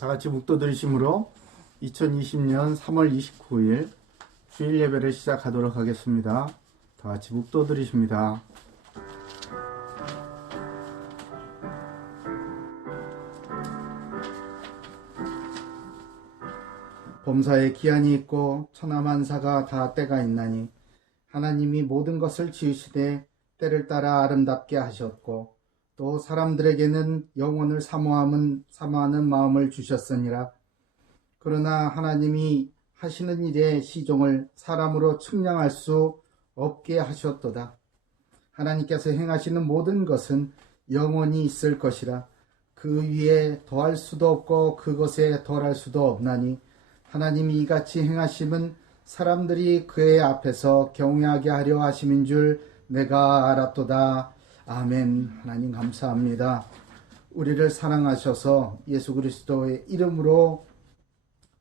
다 같이 묵도드리심으로 2020년 3월 29일 주일 예배를 시작하도록 하겠습니다. 다 같이 묵도드리십니다. 범사에 기한이 있고 천하만사가 다 때가 있나니 하나님이 모든 것을 지으시되 때를 따라 아름답게 하셨고 또 사람들에게는 영혼을 사모하는 마음을 주셨으니라. 그러나 하나님이 하시는 일의 시종을 사람으로 측량할 수 없게 하셨도다. 하나님께서 행하시는 모든 것은 영원히 있을 것이라. 그 위에 더할 수도 없고 그것에 덜할 수도 없나니 하나님이 이같이 행하심은 사람들이 그의 앞에서 경외하게 하려 하심인 줄 내가 알았도다. 아멘. 하나님 감사합니다. 우리를 사랑하셔서 예수 그리스도의 이름으로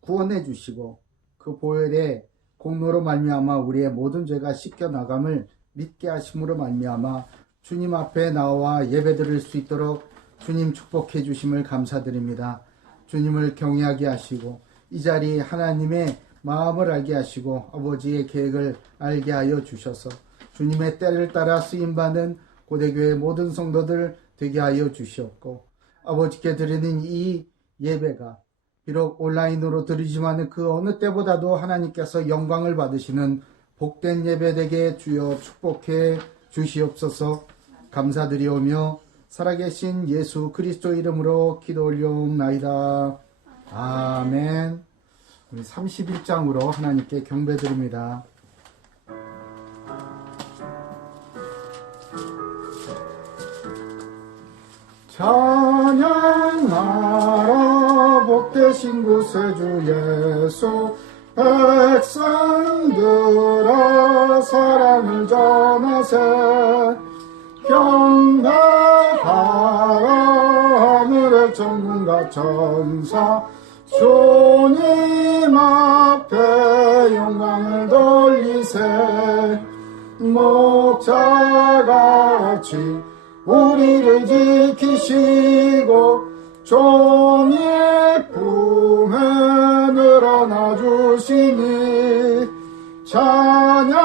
구원해 주시고 그 보혈의 공로로 말미암아 우리의 모든 죄가 씻겨 나감을 믿게 하심으로 말미암아 주님 앞에 나와 예배드릴 수 있도록 주님 축복해 주심을 감사드립니다. 주님을 경외하게 하시고 이 자리 하나님의 마음을 알게 하시고 아버지의 계획을 알게 하여 주셔서 주님의 때를 따라 쓰임받는 고대교회 모든 성도들 되게 하여 주시옵고 아버지께 드리는 이 예배가 비록 온라인으로 드리지만 그 어느 때보다도 하나님께서 영광을 받으시는 복된 예배 되게 주여 축복해 주시옵소서. 감사드리오며 살아계신 예수 그리스도 이름으로 기도 올려옵나이다. 아멘. 우리 31장으로 하나님께 경배드립니다. 찬양하라 복되신 구세주 예수 백성들아 사랑을 전하세 경배하라 하늘의 천군과 천사 주님 앞에 영광을 돌리세 목자같이 우리를 지키시고 종의 품에 늘어나 주시니 찬양하라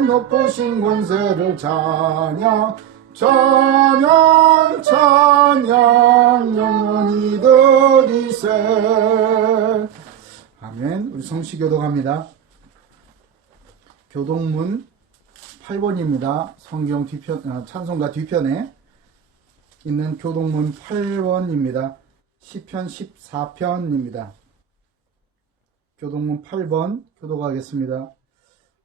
높으신 권세를 찬양 영원히 드리세. 아멘. 우리 성시교독합니다. 교독문 8번입니다. 성경 뒤편, 찬송가 뒤편에 있는 교독문 8번입니다. 시편 14편입니다. 교독문 8번 교독하겠습니다.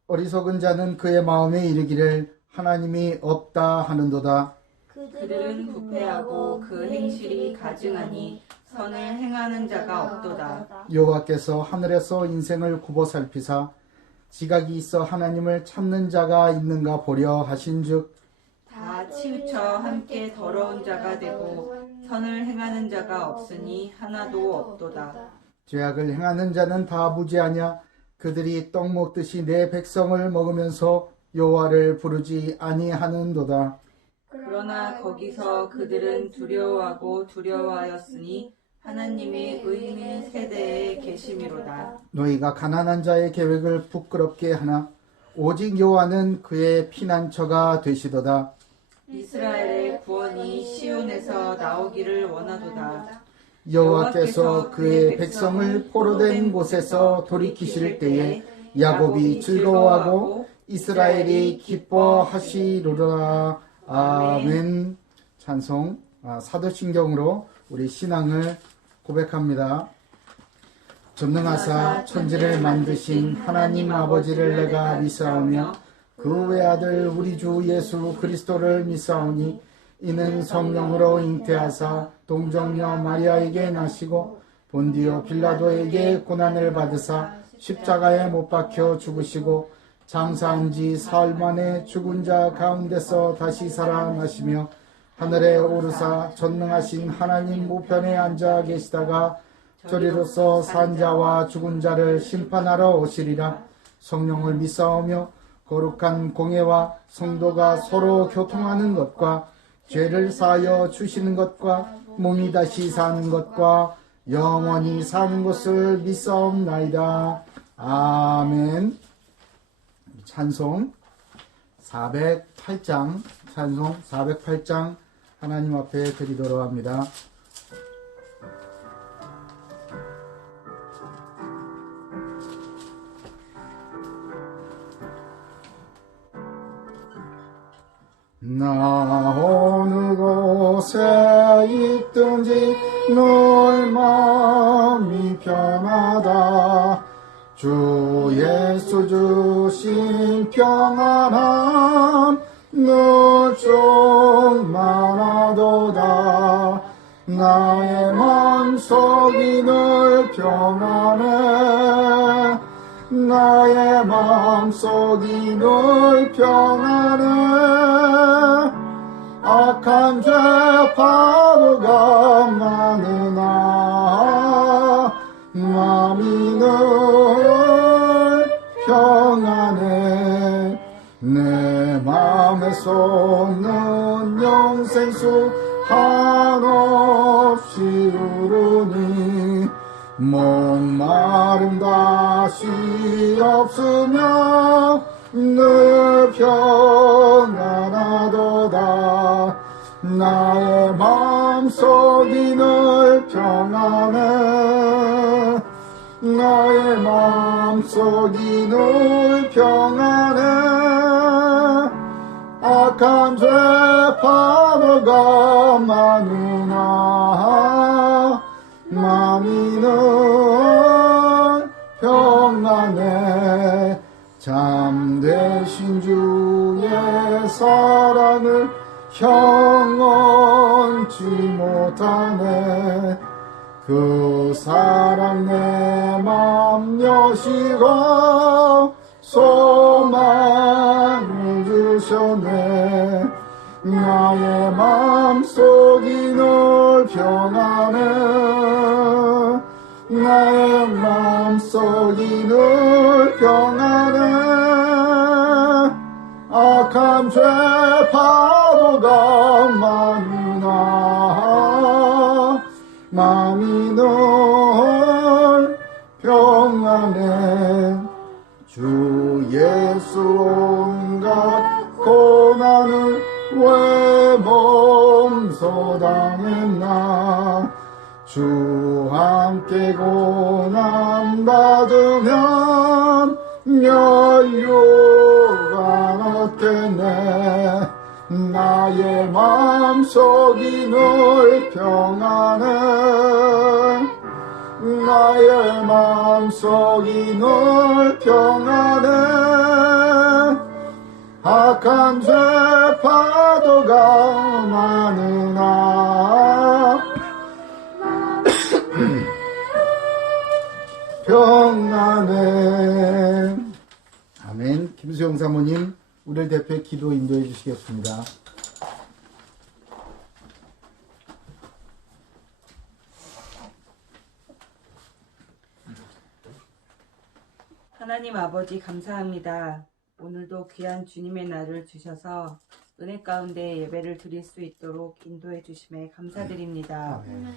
어리석은 자는 그의 마음에 이르기를 하나님이 없다 하는도다. 그들은 부패하고 그 행실이 가증하니 선을 행하는 자가 없도다. 여호와께서 하늘에서 인생을 굽어 살피사 지각이 있어 하나님을 찾는 자가 있는가 보려 하신즉 다 치우쳐 함께 더러운 자가 되고 선을 행하는 자가 없으니 하나도 없도다. 죄악을 행하는 자는 다 무지하냐 그들이 떡 먹듯이 내 백성을 먹으면서 여호와를 부르지 아니하는도다. 그러나 거기서 그들은 두려워하고 두려워하였으니 하나님의 의인의 세대에 계심이로다. 너희가 가난한 자의 계획을 부끄럽게 하나 오직 여호와는 그의 피난처가 되시도다. 이스라엘의 구원이 시온에서 나오기를 원하도다. 여호와께서 그의 백성을 포로된 곳에서 돌이키실 때에 야곱이 즐거워하고 이스라엘이 기뻐하시리로다. 아멘. 찬송 사도신경으로 우리 신앙을 고백합니다. 전능하사 천지를 만드신 하나님 아버지를 내가 믿사오며 그 외아들 우리 주 예수 그리스도를 믿사오니 이는 성령으로 잉태하사 동정녀 마리아에게 나시고 본디오 빌라도에게 고난을 받으사 십자가에 못 박혀 죽으시고 장사한 지 사흘 만에 죽은 자 가운데서 다시 살아나시며 하늘에 오르사 전능하신 하나님 우편에 앉아 계시다가 저리로서 산 자와 죽은 자를 심판하러 오시리라. 성령을 믿사오며 거룩한 공예와 성도가 서로 교통하는 것과 죄를 사하여 주시는 것과 몸이 다시 사는 것과 영원히 사는 것을 믿사옵나이다. 아멘. 찬송 408장, 찬송 408장 하나님 앞에 드리도록 합니다. 나 어느 곳에 있든지 늘 마음이 편하다. 주 예수 주신 평안함 늘 충만하도다. 나의 마음속이 늘 평안해. 나의 마음속이 늘 평안해. 악한 죄 파도가 많으나 마음이 늘 평안해. 내 맘에 솟는 영생수 한없이 흐르니 목마름 다시 없으며 늘 평안하도다. 나의 마음속이 늘 평안해. 나의 마음속이 늘 평안해. 악한 죄 파도가 많으나 마음이 늘 평안해. 참되신 주의 사랑을 형언치 못하네. 그 사랑 내 맘 여시고 소망을 주셨네. 나의 맘속이 늘 평안해. 나의 맘속이 늘 평안해. 악한 죄 파도가 많으나 마음이 늘 평안해. 주 예수 온갖 고난을 왜 몸소 당했나. 주 함께 고난 받으면 여유가 얻겠네. 나의 마음속이 늘 평안해. 나의 마음속이 늘 평안해. 악한 죄 파도가 많으나 평안해. 아멘. 김수영 사모님, 우리를 대표해 기도 인도해 주시겠습니다. 하나님 아버지 감사합니다. 오늘도 귀한 주님의 날을 주셔서 은혜 가운데 예배를 드릴 수 있도록 인도해 주심에 감사드립니다. 아멘.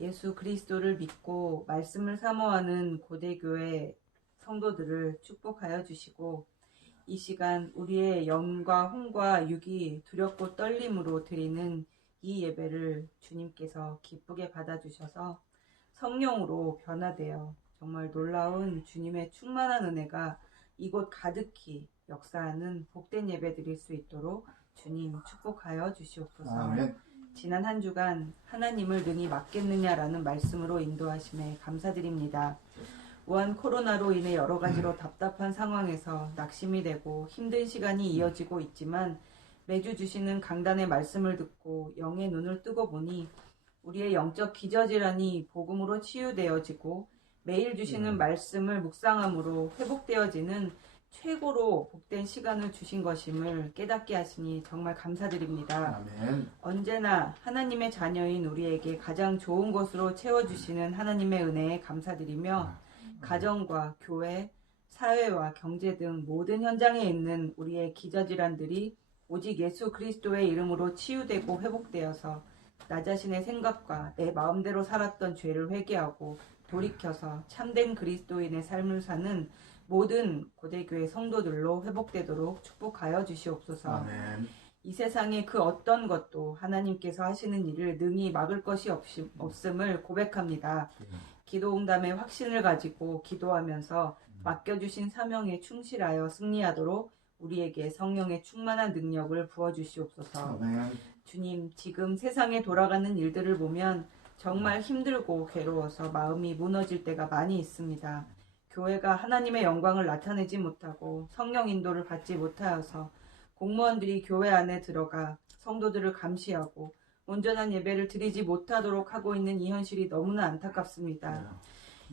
예수 그리스도를 믿고 말씀을 사모하는 고대교회 성도들을 축복하여 주시고 이 시간 우리의 영과 혼과 육이 두렵고 떨림으로 드리는 이 예배를 주님께서 기쁘게 받아주셔서 성령으로 변화되어 정말 놀라운 주님의 충만한 은혜가 이곳 가득히 역사하는 복된 예배 드릴 수 있도록 주님 축복하여 주시옵소서. 아멘. 지난 한 주간 하나님을 능히 맡겠느냐라는 말씀으로 인도하심에 감사드립니다. 우한 코로나로 인해 여러 가지로 답답한 상황에서 낙심이 되고 힘든 시간이 이어지고 있지만 매주 주시는 강단의 말씀을 듣고 영의 눈을 뜨고 보니 우리의 영적 기저질환이 복음으로 치유되어지고 매일 주시는 말씀을 묵상함으로 회복되어지는 최고로 복된 시간을 주신 것임을 깨닫게 하시니 정말 감사드립니다. 아멘. 언제나 하나님의 자녀인 우리에게 가장 좋은 것으로 채워주시는 하나님의 은혜에 감사드리며 가정과 교회, 사회와 경제 등 모든 현장에 있는 우리의 기저질환들이 오직 예수 그리스도의 이름으로 치유되고 회복되어서 나 자신의 생각과 내 마음대로 살았던 죄를 회개하고 돌이켜서 참된 그리스도인의 삶을 사는 모든 고대교회 성도들로 회복되도록 축복하여 주시옵소서. 아멘. 이 세상의 그 어떤 것도 하나님께서 하시는 일을 능히 막을 것이 없음을 고백합니다. 기도응답의 확신을 가지고 기도하면서 맡겨주신 사명에 충실하여 승리하도록 우리에게 성령의 충만한 능력을 부어주시옵소서. 아멘. 주님, 지금 세상에 돌아가는 일들을 보면 정말 힘들고 괴로워서 마음이 무너질 때가 많이 있습니다. 교회가 하나님의 영광을 나타내지 못하고 성령 인도를 받지 못하여서 공무원들이 교회 안에 들어가 성도들을 감시하고 온전한 예배를 드리지 못하도록 하고 있는 이 현실이 너무나 안타깝습니다.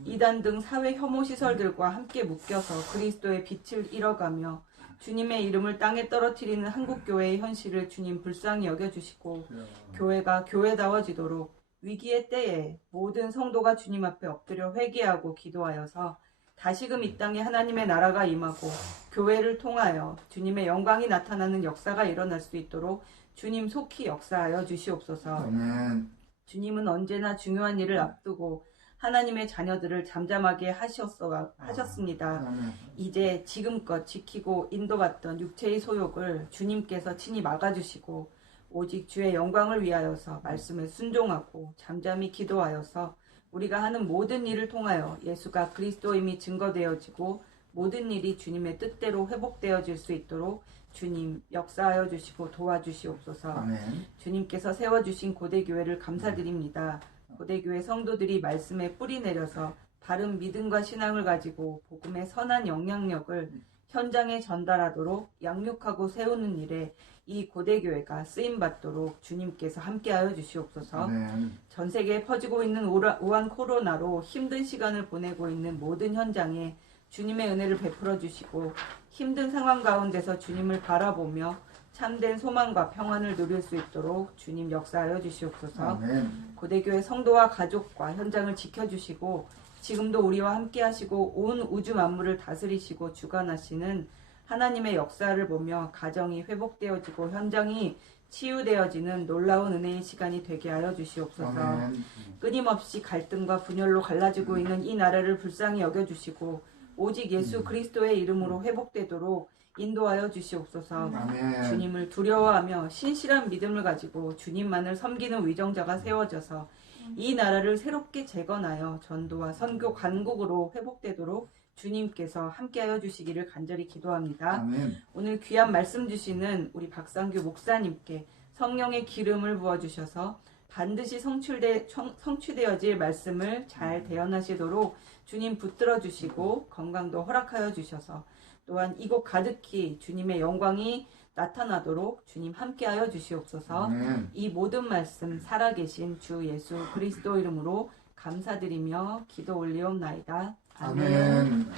이단 등 사회 혐오 시설들과 함께 묶여서 그리스도의 빛을 잃어가며 주님의 이름을 땅에 떨어뜨리는 한국교회의 현실을 주님 불쌍히 여겨주시고 교회가 교회다워지도록 위기의 때에 모든 성도가 주님 앞에 엎드려 회개하고 기도하여서 다시금 이 땅에 하나님의 나라가 임하고 교회를 통하여 주님의 영광이 나타나는 역사가 일어날 수 있도록 주님 속히 역사하여 주시옵소서. 아멘. 주님은 언제나 중요한 일을 앞두고 하나님의 자녀들을 잠잠하게 하셨습니다. 아멘. 이제 지금껏 지키고 인도받던 육체의 소욕을 주님께서 친히 막아주시고 오직 주의 영광을 위하여서 말씀에 순종하고 잠잠히 기도하여서 우리가 하는 모든 일을 통하여 예수가 그리스도임이 증거되어지고 모든 일이 주님의 뜻대로 회복되어질 수 있도록 주님 역사하여 주시고 도와주시옵소서. 아멘. 주님께서 세워주신 고대교회를 감사드립니다. 고대교회 성도들이 말씀에 뿌리 내려서 바른 믿음과 신앙을 가지고 복음의 선한 영향력을 현장에 전달하도록 양육하고 세우는 일에 이 고대교회가 쓰임받도록 주님께서 함께하여 주시옵소서. 아멘. 전 세계에 퍼지고 있는 우한 코로나로 힘든 시간을 보내고 있는 모든 현장에 주님의 은혜를 베풀어 주시고 힘든 상황 가운데서 주님을 바라보며 참된 소망과 평안을 누릴 수 있도록 주님 역사하여 주시옵소서. 아멘. 고대교회 성도와 가족과 현장을 지켜주시고 지금도 우리와 함께 하시고 온 우주 만물을 다스리시고 주관하시는 하나님의 역사를 보며 가정이 회복되어지고 현장이 치유되어지는 놀라운 은혜의 시간이 되게 하여 주시옵소서. 아멘. 끊임없이 갈등과 분열로 갈라지고 있는 이 나라를 불쌍히 여겨주시고 오직 예수 그리스도의 이름으로 회복되도록 인도하여 주시옵소서. 아멘. 주님을 두려워하며 신실한 믿음을 가지고 주님만을 섬기는 위정자가 세워져서 이 나라를 새롭게 재건하여 전도와 선교 간국으로 회복되도록 주님께서 함께하여 주시기를 간절히 기도합니다. 아멘. 오늘 귀한 말씀 주시는 우리 박상규 목사님께 성령의 기름을 부어주셔서 반드시 성취되어질 말씀을 잘 대언하시도록 주님 붙들어 주시고 건강도 허락하여 주셔서 또한 이곳 가득히 주님의 영광이 나타나도록 주님 함께하여 주시옵소서. 아멘. 이 모든 말씀 살아계신 주 예수 그리스도 이름으로 감사드리며 기도 올리옵나이다. 아멘.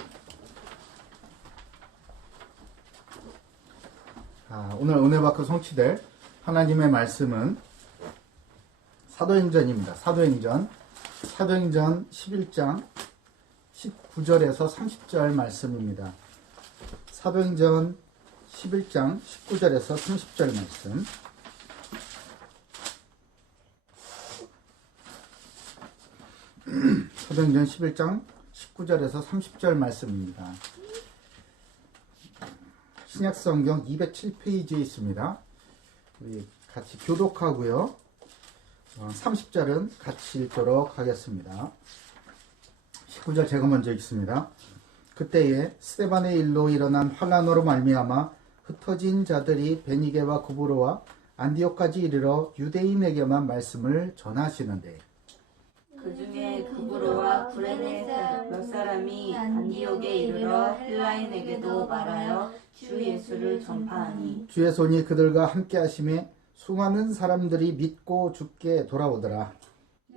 오늘 은혜받고 성취될 하나님의 말씀은 사도행전입니다. 사도행전 11장 19절에서 30절 말씀입니다. 사도행전 11장 19절에서 30절 말씀. 사도행전 11장 19절에서 30절 말씀입니다. 신약성경 207페이지에 있습니다. 우리 같이 교독하고요. 30절은 같이 읽도록 하겠습니다. 19절 제가 먼저 읽습니다. 그때에 스데반의 일로 일어난 환란으로 말미암아 흩어진 자들이 베니게와 구브로와 안디옥까지 이르러 유대인에게만 말씀을 전하시는데 그 중에 구브로와 구레네 몇 사람이 안디옥에 이르러 헬라인에게도 말하여 주 예수를 전파하니 주의 손이 그들과 함께 하심에 수많은 사람들이 믿고 주께 돌아오더라.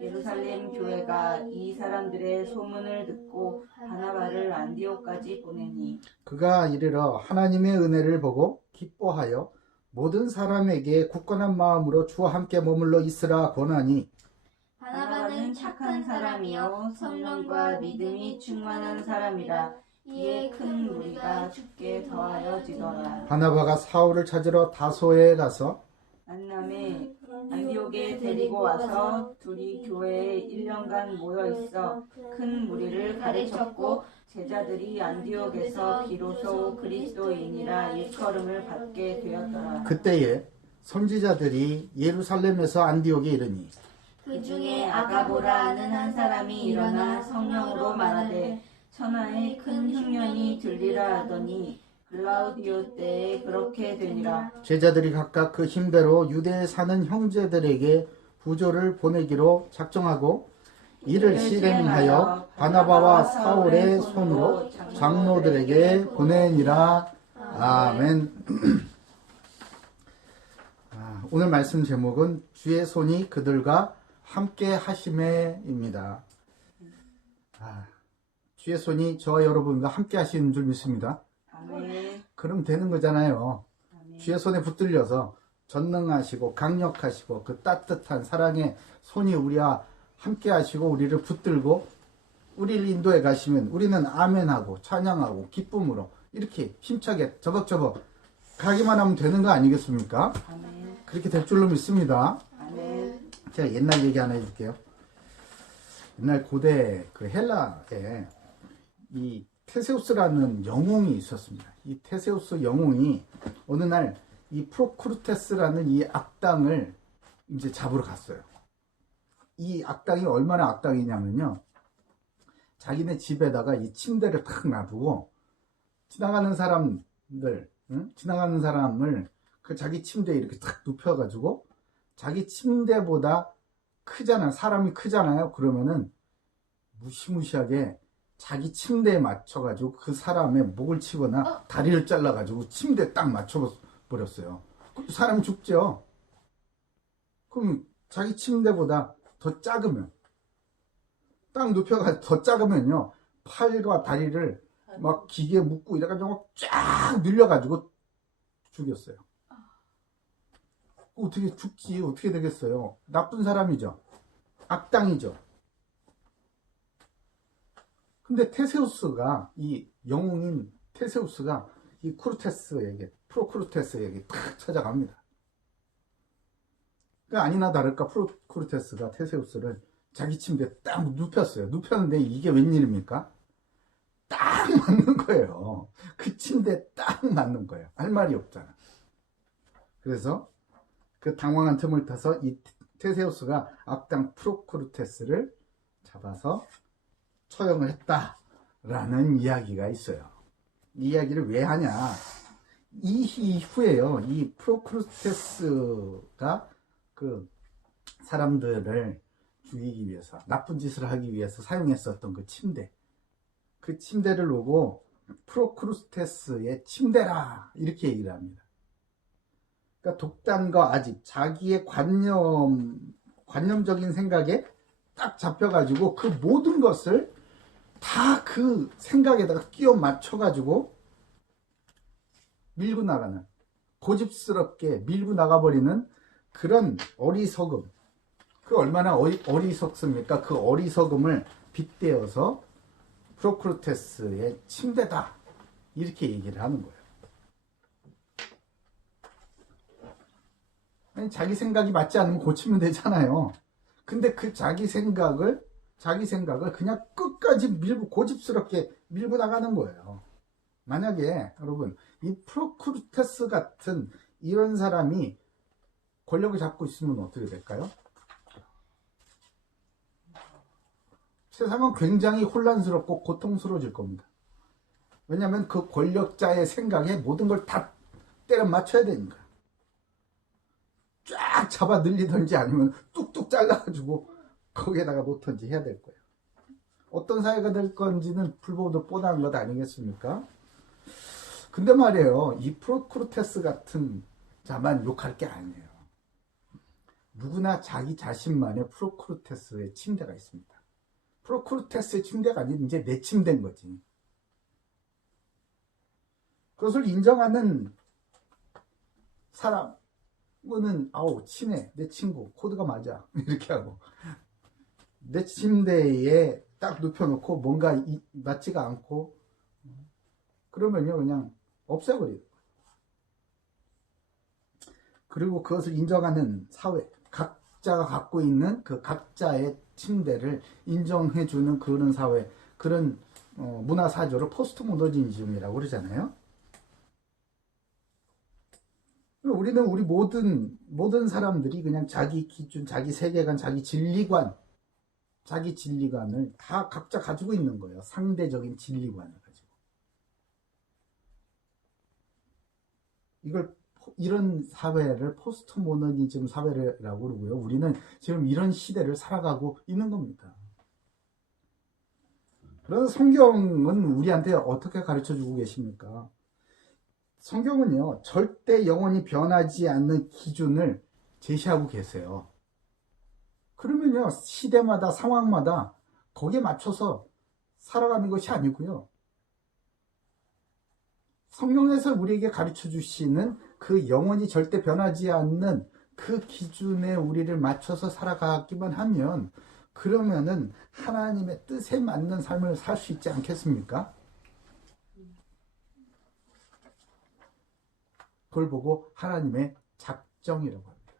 예루살렘 교회가 이 사람들의 소문을 듣고 바나바를 안디옥까지 보내니 그가 이르러 하나님의 은혜를 보고 기뻐하여 모든 사람에게 굳건한 마음으로 주와 함께 머물러 있으라 권하니 바나바는 착한 사람이요 성령과 믿음이 충만한 사람이라. 이에 큰 무리가 주께 더하여지더라. 바나바가 사울을 찾으러 다소에 가서 만남에 안디옥에 데리고 와서 둘이 교회에 1년간 모여 있어 큰 무리를 가르쳤고 제자들이 안디옥에서 비로소 그리스도인이라 일컬음을 받게 되었더라. 그때에 선지자들이 예루살렘에서 안디옥에 이르니 그 중에 아가보라 하는 한 사람이 일어나 성령으로 말하되 천하에 큰 흉년이 들리라 하더니 글라우디오 때에 그렇게 되니라. 제자들이 각각 그 힘대로 유대에 사는 형제들에게 부조를 보내기로 작정하고 이를 실행하여 바나바와 사울의 손으로 장로들에게 보내니라. 아멘. 오늘 말씀 제목은 주의 손이 그들과 함께 하심에입니다. 주의 손이 저와 여러분과 함께 하시는 줄 믿습니다. 아멘. 그럼 되는 거잖아요. 아멘. 주의 손에 붙들려서 전능하시고 강력하시고 그 따뜻한 사랑의 손이 우리와 함께 하시고 우리를 붙들고 우리를 인도해 가시면 우리는 아멘하고 찬양하고 기쁨으로 이렇게 힘차게 저벅저벅 가기만 하면 되는 거 아니겠습니까? 아멘. 그렇게 될 줄로 믿습니다. 아멘. 제가 옛날 얘기 하나 해줄게요. 옛날 고대 그 헬라에 이 테세우스라는 영웅이 있었습니다. 이 테세우스 영웅이 어느 날 이 프로크루테스라는 이 악당을 이제 잡으러 갔어요. 이 악당이 얼마나 악당이냐면요. 자기네 집에다가 이 침대를 탁 놔두고 지나가는 사람들, 지나가는 사람을 그 자기 침대에 이렇게 탁 눕혀가지고 자기 침대보다 크잖아요. 사람이 크잖아요. 그러면은 무시무시하게 자기 침대에 맞춰가지고 그 사람의 목을 치거나 다리를 잘라가지고 침대에 딱 맞춰버렸어요. 그럼 사람이 죽죠. 그럼 자기 침대보다 더 작으면 딱 눕혀가지고 더 작으면요. 팔과 다리를 막 기계에 묶고 이래가지고 쫙 늘려가지고 죽였어요. 어떻게 죽지? 어떻게 되겠어요? 나쁜 사람이죠. 악당이죠. 근데 테세우스가 이 영웅인 테세우스가 이 프로크루테스에게 탁 찾아갑니다. 그러니까 아니나 다를까 프로크루테스가 테세우스를 자기 침대에 딱 눕혔어요. 눕혔는데 이게 웬일입니까? 딱 맞는 거예요. 그 침대에 딱 맞는 거예요. 할 말이 없잖아. 그래서 그 당황한 틈을 타서 이 테세우스가 악당 프로크루테스를 잡아서 처형을 했다라는 이야기가 있어요. 이 이야기를 왜 하냐? 이 이후에요. 이 프로크루테스가 그 사람들을 죽이기 위해서 나쁜 짓을 하기 위해서 사용했었던 그 침대. 그 침대를 놓고 프로크루테스의 침대라 이렇게 얘기를 합니다. 그러니까 독단과 아집 자기의 관념적인 생각에 딱 잡혀가지고 그 모든 것을 다 그 생각에다가 끼워 맞춰가지고 밀고 나가는 고집스럽게 밀고 나가버리는 그런 어리석음. 그 얼마나 어리석습니까? 그 어리석음을 빗대어서 프로크루테스의 침대다 이렇게 얘기를 하는 거예요. 아니, 자기 생각이 맞지 않으면 고치면 되잖아요. 근데 그 자기 생각을 그냥 끝까지 밀고 고집스럽게 밀고 나가는 거예요. 만약에 여러분 이 프로크루테스 같은 이런 사람이 권력을 잡고 있으면 어떻게 될까요? 세상은 굉장히 혼란스럽고 고통스러워질 겁니다. 왜냐하면 그 권력자의 생각에 모든 걸 다 때려 맞춰야 되니까. 쫙 잡아 늘리든지 아니면 뚝뚝 잘라가지고 거기에다가 놓던지 해야 될 거예요. 어떤 사회가 될 건지는 불보듯 뻔한 것 아니겠습니까? 근데 말이에요. 이 프로크루테스 같은 자만 욕할 게 아니에요. 누구나 자기 자신만의 프로크루테스의 침대가 있습니다. 프로크루테스의 침대가 아닌 이제 내 침대인 거지. 그것을 인정하는 사람은 아우 친해 내 친구 코드가 맞아 이렇게 하고 내 침대에 딱 눕혀놓고 뭔가 맞지가 않고 그러면요 그냥 없애버려요. 그리고 그것을 인정하는 사회 각자가 갖고 있는 그 각자의 침대를 인정해주는 그런 사회, 그런 문화 사조를 포스트 모더니즘이라고 그러잖아요. 우리는 우리 모든 사람들이 그냥 자기 기준, 자기 세계관, 자기 진리관을 다 각자 가지고 있는 거예요. 상대적인 진리관을 가지고. 이런 사회를 포스트 모더니즘 사회라고 그러고요. 우리는 지금 이런 시대를 살아가고 있는 겁니다. 그래서 성경은 우리한테 어떻게 가르쳐 주고 계십니까? 성경은요, 절대 영원히 변하지 않는 기준을 제시하고 계세요. 그러면요, 시대마다 상황마다 거기에 맞춰서 살아가는 것이 아니고요. 성경에서 우리에게 가르쳐 주시는 그 영원히 절대 변하지 않는 그 기준에 우리를 맞춰서 살아가기만 하면, 그러면은 하나님의 뜻에 맞는 삶을 살 수 있지 않겠습니까? 그걸 보고 하나님의 작정이라고 합니다.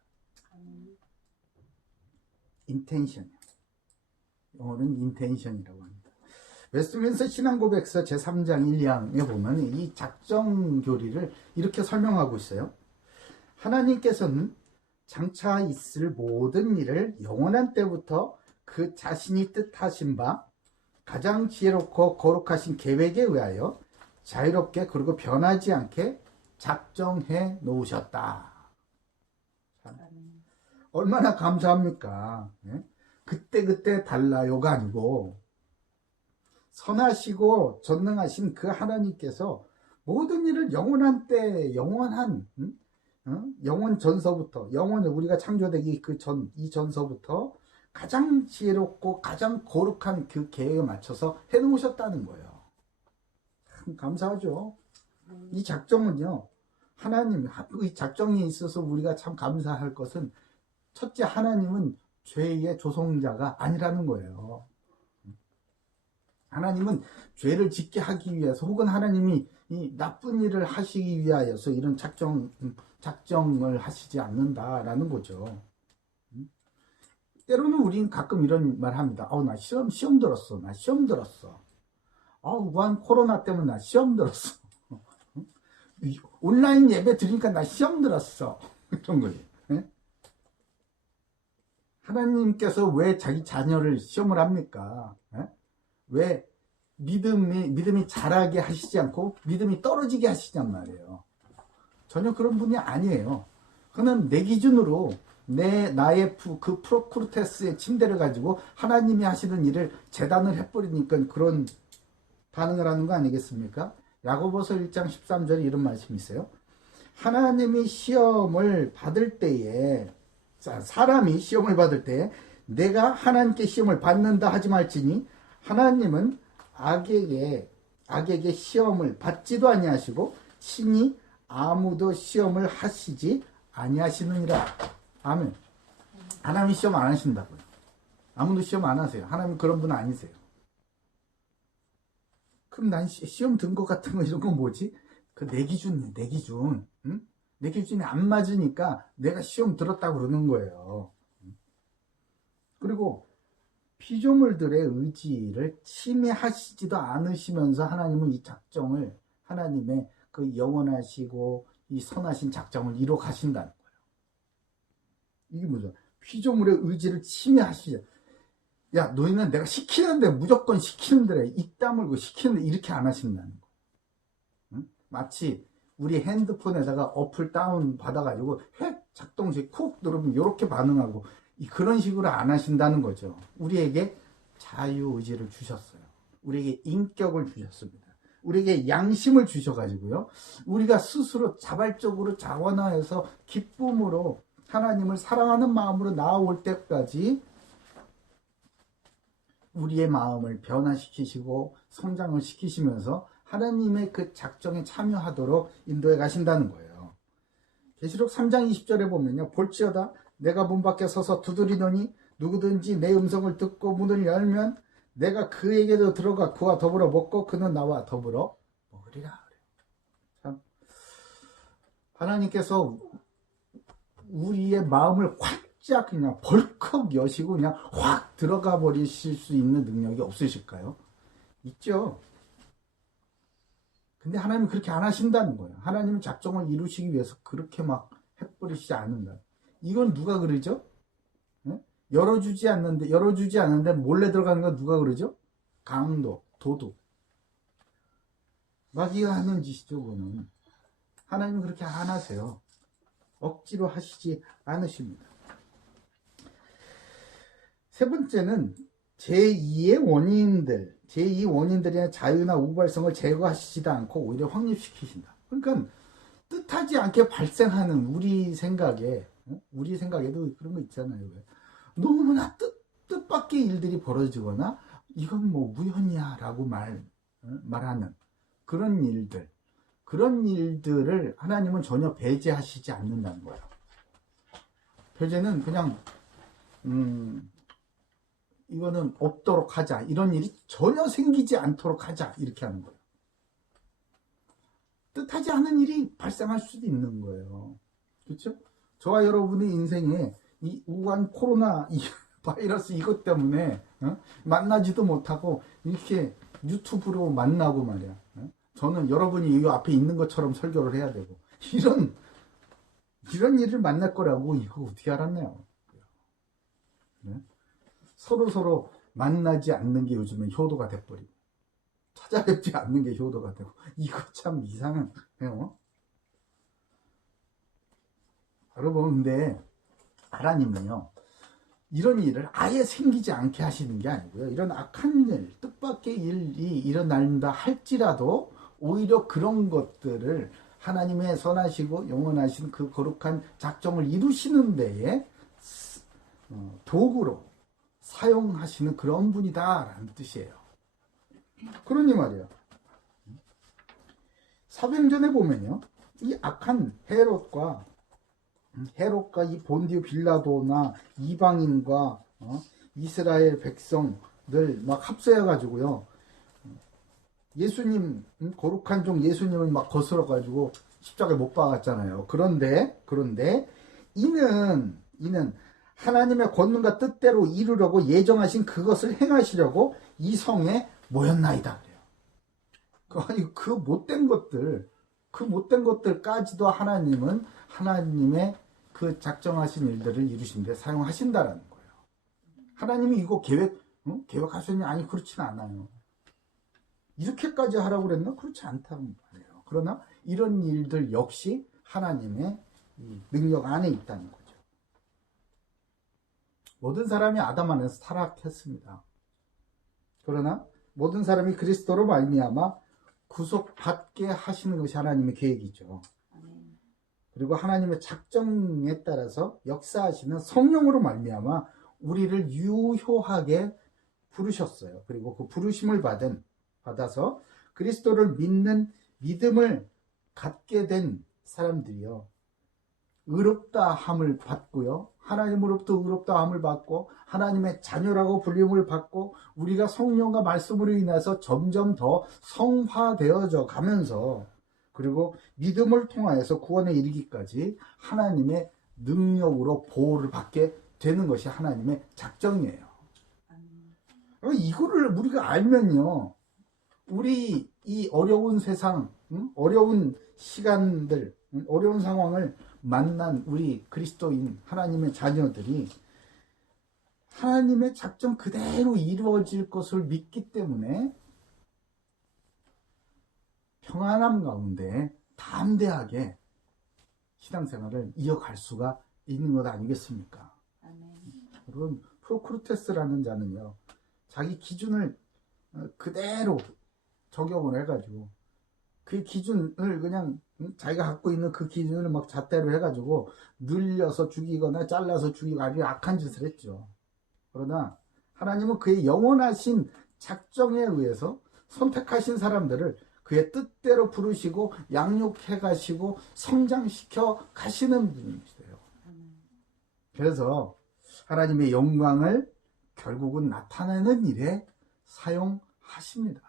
intention. 영어는 intention이라고 합니다. 웨스트민스터 신앙고백서 제3장 1항에 보면 이 작정 교리를 이렇게 설명하고 있어요. 하나님께서는 장차 있을 모든 일을 영원한 때부터 그 자신이 뜻하신 바 가장 지혜롭고 거룩하신 계획에 의하여 자유롭게 그리고 변하지 않게 작정해 놓으셨다. 얼마나 감사합니까? 그때 달라요가 아니고 선하시고 전능하신 그 하나님께서 모든 일을 영원한 때, 영원 전서부터, 영원히 우리가 창조되기 이 전서부터 가장 지혜롭고 가장 거룩한 그 계획에 맞춰서 해놓으셨다는 거예요. 참 감사하죠. 이 작정은요, 이 작정에 있어서 우리가 참 감사할 것은 첫째, 하나님은 죄의 조성자가 아니라는 거예요. 하나님은 죄를 짓게 하기 위해서 혹은 하나님이 이 나쁜 일을 하시기 위하여서 이런 작정을 하시지 않는다라는 거죠. 때로는 우리는 가끔 이런 말 합니다. 나 시험 들었어. 나 시험 들었어. 무한 코로나 때문에 나 시험 들었어. 온라인 예배 드리니까 나 시험 들었어. 이런 거예요. 하나님께서 왜 자기 자녀를 시험을 합니까? 왜 믿음이 자라게 하시지 않고 믿음이 떨어지게 하시냔 말이에요. 전혀 그런 분이 아니에요. 그는 내 기준으로 나의 그 프로크루테스의 침대를 가지고 하나님이 하시는 일을 재단을 해버리니까 그런 반응을 하는 거 아니겠습니까? 야고보서 1장 13절에 이런 말씀이 있어요. 하나님이 시험을 받을 때에, 사람이 시험을 받을 때에 내가 하나님께 시험을 받는다 하지 말지니 하나님은 악에게 시험을 받지도 아니하시고 친히 아무도 시험을 하시지 아니하시느니라. 아멘. 하나님이 시험 안 하신다고요. 아무도 시험 안 하세요. 하나님 그런 분 아니세요. 그럼 난 시험 든 것 같은 거 이런 건 뭐지? 내 기준이에요. 내 기준. 응? 내 기준이 안 맞으니까 내가 시험 들었다고 그러는 거예요. 그리고 피조물들의 의지를 침해하시지도 않으시면서 하나님은 이 작정을, 하나님의 그 영원하시고 이 선하신 작정을 이뤄 가신다는 거예요. 이게 뭐죠? 피조물의 의지를 침해하시지. 야, 너희는 내가 시키는데 무조건 시키는 대로 입 다물고 시키는데 이렇게 안 하신다는 거. 응? 마치 우리 핸드폰에다가 어플 다운 받아가지고 획 작동시 쿡 누르면 이렇게 반응하고 그런 식으로 안 하신다는 거죠. 우리에게 자유의지를 주셨어요. 우리에게 인격을 주셨습니다. 우리에게 양심을 주셔가지고요. 우리가 스스로 자발적으로 자원화해서 기쁨으로 하나님을 사랑하는 마음으로 나아올 때까지 우리의 마음을 변화시키시고 성장을 시키시면서 하나님의 그 작정에 참여하도록 인도해 가신다는 거예요. 계시록 3장 20절에 보면요. 볼지어다 내가 문 밖에 서서 두드리노니 누구든지 내 음성을 듣고 문을 열면 내가 그에게도 들어가 그와 더불어 먹고 그는 나와 더불어 먹으리라. 참 하나님께서 우리의 마음을 활짝 그냥 벌컥 여시고 그냥 확 들어가 버리실 수 있는 능력이 없으실까요? 있죠. 근데 하나님은 그렇게 안 하신다는 거예요. 하나님은 작정을 이루시기 위해서 그렇게 막 해버리시지 않는다. 이건 누가 그러죠? 예? 열어주지 않는데 몰래 들어가는 건 누가 그러죠? 강도, 도둑. 마귀가 하는 짓이죠, 그거는. 하나님은 그렇게 안 하세요. 억지로 하시지 않으십니다. 세 번째는 제2의 원인들의 자유나 우발성을 제거하시지도 않고 오히려 확립시키신다. 그러니까 뜻하지 않게 발생하는 우리 생각에도 그런 거 있잖아요. 왜? 너무나 뜻밖의 일들이 벌어지거나 이건 뭐 우연이야 라고 말하는 그런 일들을 하나님은 전혀 배제하시지 않는다는 거예요. 배제는 그냥 이거는 없도록 하자, 이런 일이 전혀 생기지 않도록 하자, 이렇게 하는 거예요. 뜻하지 않은 일이 발생할 수도 있는 거예요. 그렇죠? 저와 여러분의 인생에 이 우한 코로나 이 바이러스 이것 때문에 만나지도 못하고 이렇게 유튜브로 만나고 말이야. 저는 여러분이 이 앞에 있는 것처럼 설교를 해야 되고 이런 일을 만날 거라고 이거 어떻게 알았나요? 네? 서로 만나지 않는 게 요즘엔 효도가 돼버리고 찾아뵙지 않는 게 효도가 되고 이거 참 이상해요. 여러분, 근데 하나님은요 이런 일을 아예 생기지 않게 하시는 게 아니고요, 이런 악한 일, 뜻밖의 일이 일어난다 할지라도 오히려 그런 것들을 하나님의 선하시고 영원하신 그 거룩한 작정을 이루시는 데에 도구로 사용하시는 그런 분이다라는 뜻이에요. 그러니 말이에요. 사도행전에 보면요, 이 악한 헤롯과 이 본디오 빌라도나 이방인과 이스라엘 백성들 막 합세해 가지고요, 예수님, 거룩한 종 예수님을 막 거스러 가지고 십자가에 못 박았잖아요. 그런데 이는 하나님의 권능과 뜻대로 이루려고 예정하신 그것을 행하시려고 이 성에 모였나이다 그래요. 그 못된 것들까지도 하나님은 하나님의 그 작정하신 일들을 이루시는데 사용하신다라는 거예요. 하나님이 이거 계획하셨니? 아니, 그렇진 않아요. 이렇게까지 하라고 그랬나? 그렇지 않다는 말이에요. 그러나 이런 일들 역시 하나님의 능력 안에 있다는 거죠. 모든 사람이 아담 안에서 타락했습니다. 그러나 모든 사람이 그리스도로 말미암아 구속받게 하시는 것이 하나님의 계획이죠. 그리고 하나님의 작정에 따라서 역사하시는 성령으로 말미암아 우리를 유효하게 부르셨어요. 그리고 그 부르심을 받아서 그리스도를 믿는 믿음을 갖게 된 사람들이요, 의롭다 함을 받고요, 하나님으로부터 의롭다 함을 받고 하나님의 자녀라고 불림을 받고 우리가 성령과 말씀으로 인해서 점점 더 성화되어져 가면서 그리고 믿음을 통하여서 구원에 이르기까지 하나님의 능력으로 보호를 받게 되는 것이 하나님의 작정이에요. 이거를 우리가 알면요, 우리 이 어려운 세상, 어려운 시간들, 어려운 상황을 만난 우리 그리스도인 하나님의 자녀들이 하나님의 작정 그대로 이루어질 것을 믿기 때문에 평안함 가운데 담대하게 신앙생활을 이어갈 수가 있는 것 아니겠습니까? 여러분, 프로크루테스라는 자는요, 자기 기준을 그대로 적용을 해가지고 그 기준을 그냥 자기가 갖고 있는 그 기준을 막 잣대로 해가지고 늘려서 죽이거나 잘라서 죽이고 아주 악한 짓을 했죠. 그러나 하나님은 그의 영원하신 작정에 의해서 선택하신 사람들을 그의 뜻대로 부르시고 양육해 가시고 성장시켜 가시는 분이세요. 그래서 하나님의 영광을 결국은 나타내는 일에 사용하십니다.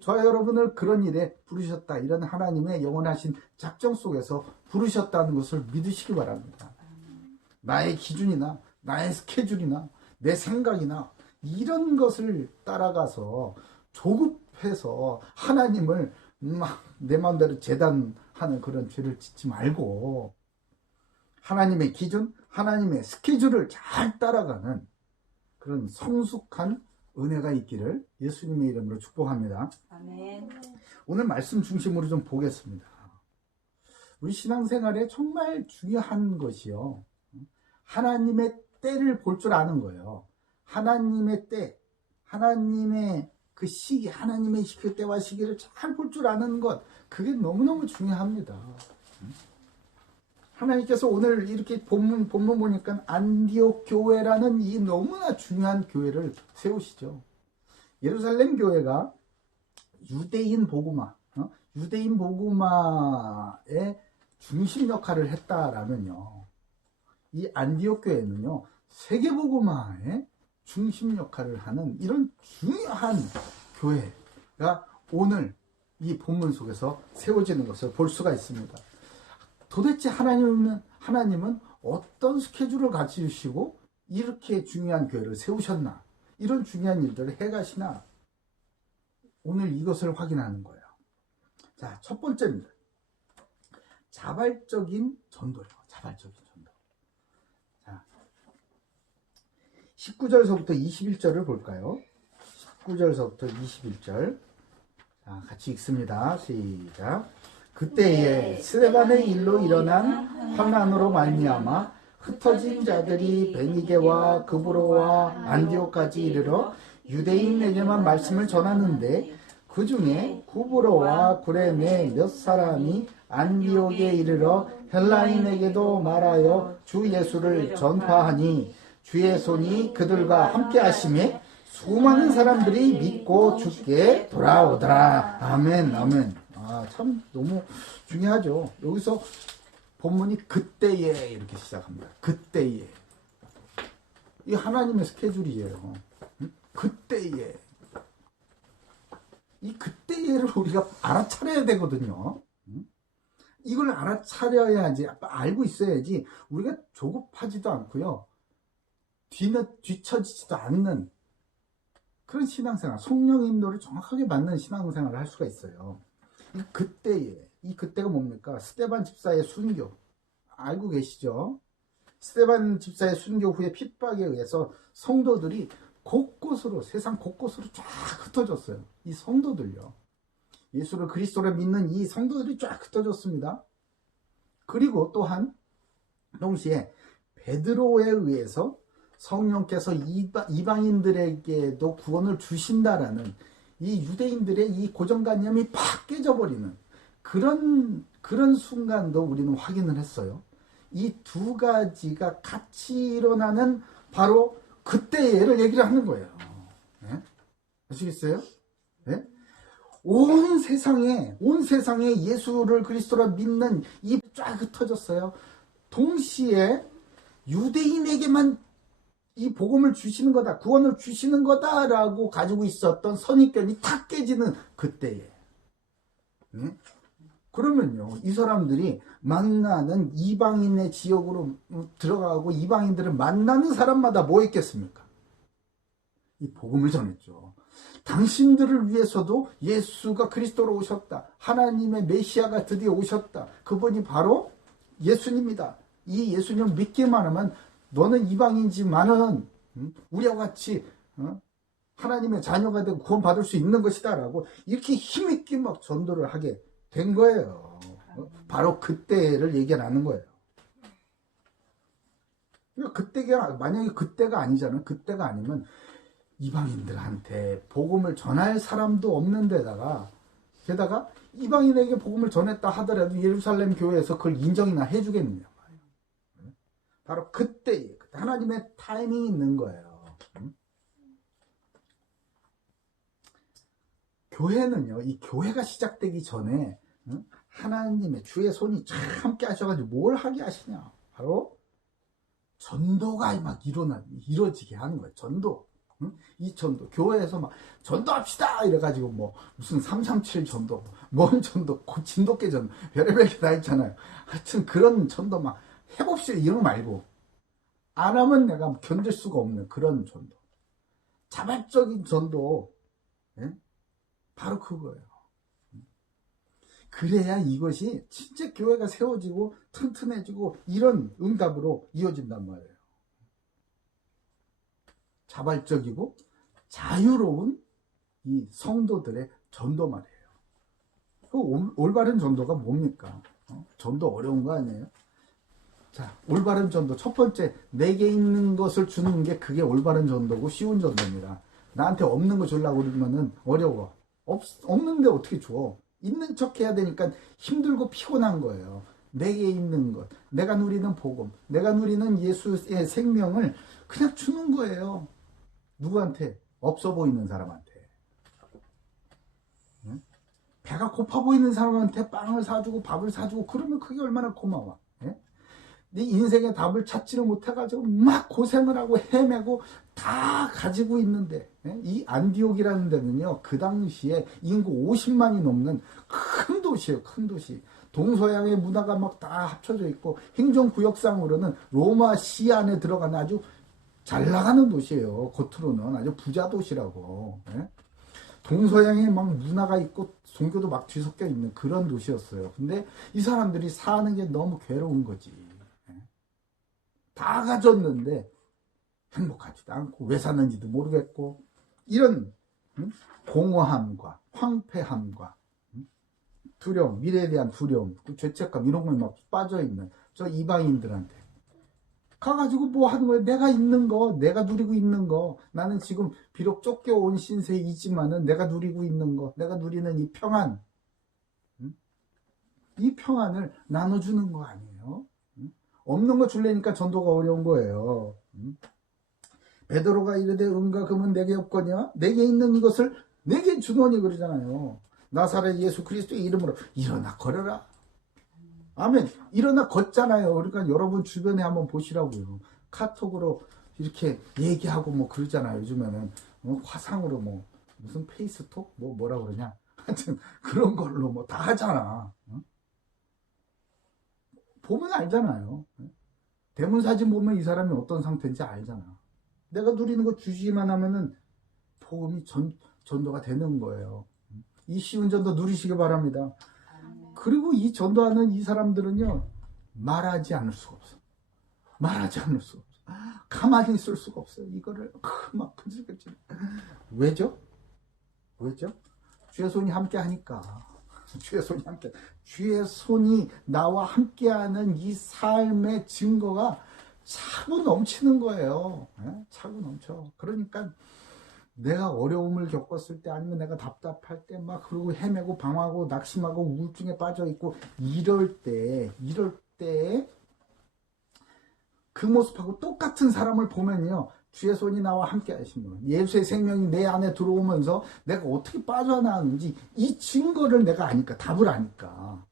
저와 여러분을 그런 일에 부르셨다, 이런 하나님의 영원하신 작정 속에서 부르셨다는 것을 믿으시기 바랍니다. 나의 기준이나 나의 스케줄이나 내 생각이나 이런 것을 따라가서 조급해서 하나님을 막 내 마음대로 재단하는 그런 죄를 짓지 말고 하나님의 기준, 하나님의 스케줄을 잘 따라가는 그런 성숙한 은혜가 있기를 예수님의 이름으로 축복합니다. 아멘. 오늘 말씀 중심으로 좀 보겠습니다. 우리 신앙생활에 정말 중요한 것이요. 하나님의 때를 볼 줄 아는 거예요. 하나님의 때, 하나님의 그 시기, 하나님의 그 때와 시기를 잘 볼 줄 아는 것, 그게 너무너무 중요합니다. 하나님께서 오늘 이렇게 본문 보니까 안디옥 교회라는 이 너무나 중요한 교회를 세우시죠. 예루살렘 교회가 유대인 복음화의 중심 역할을 했다라면요, 이 안디옥 교회는요 세계 복음화의 중심 역할을 하는 이런 중요한 교회가 오늘 이 본문 속에서 세워지는 것을 볼 수가 있습니다. 도대체 하나님은 어떤 스케줄을 가지시고 이렇게 중요한 교회를 세우셨나, 이런 중요한 일들을 해가시나, 오늘 이것을 확인하는 거예요. 자, 첫 번째입니다. 자발적인 전도예요. 자발적인 전도. 자, 19절서부터 21절을 볼까요? 19절서부터 21절. 자, 같이 읽습니다. 시작. 그때에 스데반의 일로 일어난 환난으로 말미암아 흩어진 자들이 베니게와 그브로와 안디옥까지 이르러 유대인에게만 말씀을 전하는데, 그 중에 구브로와 구레네 몇 사람이 안디옥에 이르러 헬라인에게도 말하여 주 예수를 전파하니 주의 손이 그들과 함께 하심에 수많은 사람들이 믿고 주께 돌아오더라. 아멘, 아멘. 아, 참 너무 중요하죠. 여기서 본문이 그때에 이렇게 시작합니다. 그때에. 이 하나님의 스케줄이에요. 그때에. 이 그때에를 우리가 알아차려야 되거든요. 이걸 알아차려야지, 알고 있어야지 우리가 조급하지도 않고요, 뒤처지지도 않는 그런 신앙생활, 성령 인도를 정확하게 맞는 신앙생활을 할 수가 있어요. 이 그때가 뭡니까? 스데반 집사의 순교. 알고 계시죠? 스데반 집사의 순교 후에 핍박에 의해서 성도들이 곳곳으로, 세상 곳곳으로 쫙 흩어졌어요. 이 성도들요. 예수를 그리스도를 믿는 이 성도들이 쫙 흩어졌습니다. 그리고 또한 동시에 베드로에 의해서 성령께서 이방인들에게도 구원을 주신다라는 이 유대인들의 이 고정관념이 팍 깨져버리는 그런 순간도 우리는 확인을 했어요. 이 두 가지가 같이 일어나는 바로 그때를 얘기를 하는 거예요. 네? 아시겠어요? 네? 온 세상에 예수를 그리스도로 믿는 이 쫙 흩어졌어요. 동시에 유대인에게만 이 복음을 주시는 거다, 구원을 주시는 거다라고 가지고 있었던 선입견이 탁 깨지는 그때에. 네? 그러면요, 이 사람들이 만나는 이방인의 지역으로 들어가고 이방인들을 만나는 사람마다 뭐 했겠습니까? 이 복음을 전했죠. 당신들을 위해서도 예수가 그리스도로 오셨다, 하나님의 메시아가 드디어 오셨다, 그분이 바로 예수님이다, 이 예수님을 믿기만 하면 너는 이방인이지만은 우리와 같이 하나님의 자녀가 되고 구원받을 수 있는 것이다 라고 이렇게 힘있게 막 전도를 하게 된 거예요. 바로 그때를 얘기하는 거예요. 그때가 만약에 그때가 아니잖아요. 그때가 아니면 이방인들한테 복음을 전할 사람도 없는 데다가, 게다가 이방인에게 복음을 전했다 하더라도 예루살렘 교회에서 그걸 인정이나 해주겠느냐. 바로 그때 하나님의 타이밍이 있는 거예요. 교회는요, 이 교회가 시작되기 전에 하나님의 주의 손이 참 함께 하셔가지고 뭘 하게 하시냐, 바로 전도가 막 이루어지게 하는 거예요. 전도. 이 전도, 교회에서 막 전도합시다 이래가지고 뭐 무슨 337 전도, 뭔 전도, 진돗개 전도, 별의별 게 다 있잖아요. 하여튼 그런 전도 막 해봅시다 이런 거 말고, 안 하면 내가 견딜 수가 없는 그런 전도. 자발적인 전도. 예? 바로 그거예요. 그래야 이것이 진짜 교회가 세워지고 튼튼해지고 이런 응답으로 이어진단 말이에요. 자발적이고 자유로운 이 성도들의 전도 말이에요. 그 올바른 전도가 뭡니까? 전도 어려운 거 아니에요? 자, 올바른 전도. 첫 번째, 내게 있는 것을 주는 게 그게 올바른 전도고 쉬운 전도입니다. 나한테 없는 거 주려고 그러면은 어려워. 없는데 어떻게 줘? 있는 척 해야 되니까 힘들고 피곤한 거예요. 내게 있는 것, 내가 누리는 복음, 내가 누리는 예수의 생명을 그냥 주는 거예요. 누구한테? 없어 보이는 사람한테. 응? 배가 고파 보이는 사람한테 빵을 사주고 밥을 사주고 그러면 그게 얼마나 고마워. 예? 네 인생의 답을 찾지를 못해가지고 막 고생을 하고 헤매고 다 가지고 있는데, 예? 이 안디옥이라는 데는요, 그 당시에 인구 50만이 넘는 큰 도시예요. 큰 도시. 동서양의 문화가 막 다 합쳐져 있고 행정구역상으로는 로마 시 안에 들어가는 아주 잘 나가는 도시예요. 겉으로는 아주 부자 도시라고. 예? 동서양에 막 문화가 있고 종교도 막 뒤섞여 있는 그런 도시였어요. 근데 이 사람들이 사는 게 너무 괴로운 거지. 예? 다 가졌는데 행복하지도 않고 왜 사는지도 모르겠고 이런 공허함과 황폐함과 두려움, 미래에 대한 두려움, 죄책감 이런 거에 막 빠져있는 저 이방인들한테 가가지고 뭐 하는 거예요? 내가 있는 거, 내가 누리고 있는 거, 나는 지금 비록 쫓겨온 신세이지만은 내가 누리고 있는 거, 내가 누리는 이 평안, 이 평안을 나눠주는 거 아니에요? 없는 거 줄래니까 전도가 어려운 거예요. 베드로가 이르되 은과 금은 내게 없거니와 내게 있는 이것을 내게 주노니 그러잖아요. 나사렛 예수 그리스도의 이름으로 일어나 걸어라. 아멘. 일어나 걷잖아요. 그러니까 여러분 주변에 한번 보시라고요. 카톡으로 이렇게 얘기하고 뭐 그러잖아요. 요즘에는 화상으로 뭐 무슨 페이스톡 뭐라 그러냐. 하여튼 그런 걸로 뭐 다 하잖아. 보면 알잖아요. 대문 사진 보면 이 사람이 어떤 상태인지 알잖아. 내가 누리는 거 주시기만 하면은 복음이 전도가 되는 거예요. 이 쉬운 전도 누리시기 바랍니다. 그리고 이 전도하는 이 사람들은요, 말하지 않을 수가 없어. 말하지 않을 수가 없어. 가만히 있을 수가 없어요. 이거를 막 근질근질. 왜죠? 왜죠? 주의 손이 함께 하니까. 주의 손이 함께. 주의 손이 나와 함께하는 이 삶의 증거가 차고 넘치는 거예요. 차고 넘쳐. 그러니까 내가 어려움을 겪었을 때 아니면 내가 답답할 때 막 그러고 헤매고 방황하고 낙심하고 우울증에 빠져 있고 이럴 때 그 모습하고 똑같은 사람을 보면요, 주의 손이 나와 함께 하시는 예수의 생명이 내 안에 들어오면서 내가 어떻게 빠져나왔는지 이 증거를 내가 아니까, 답을 아니까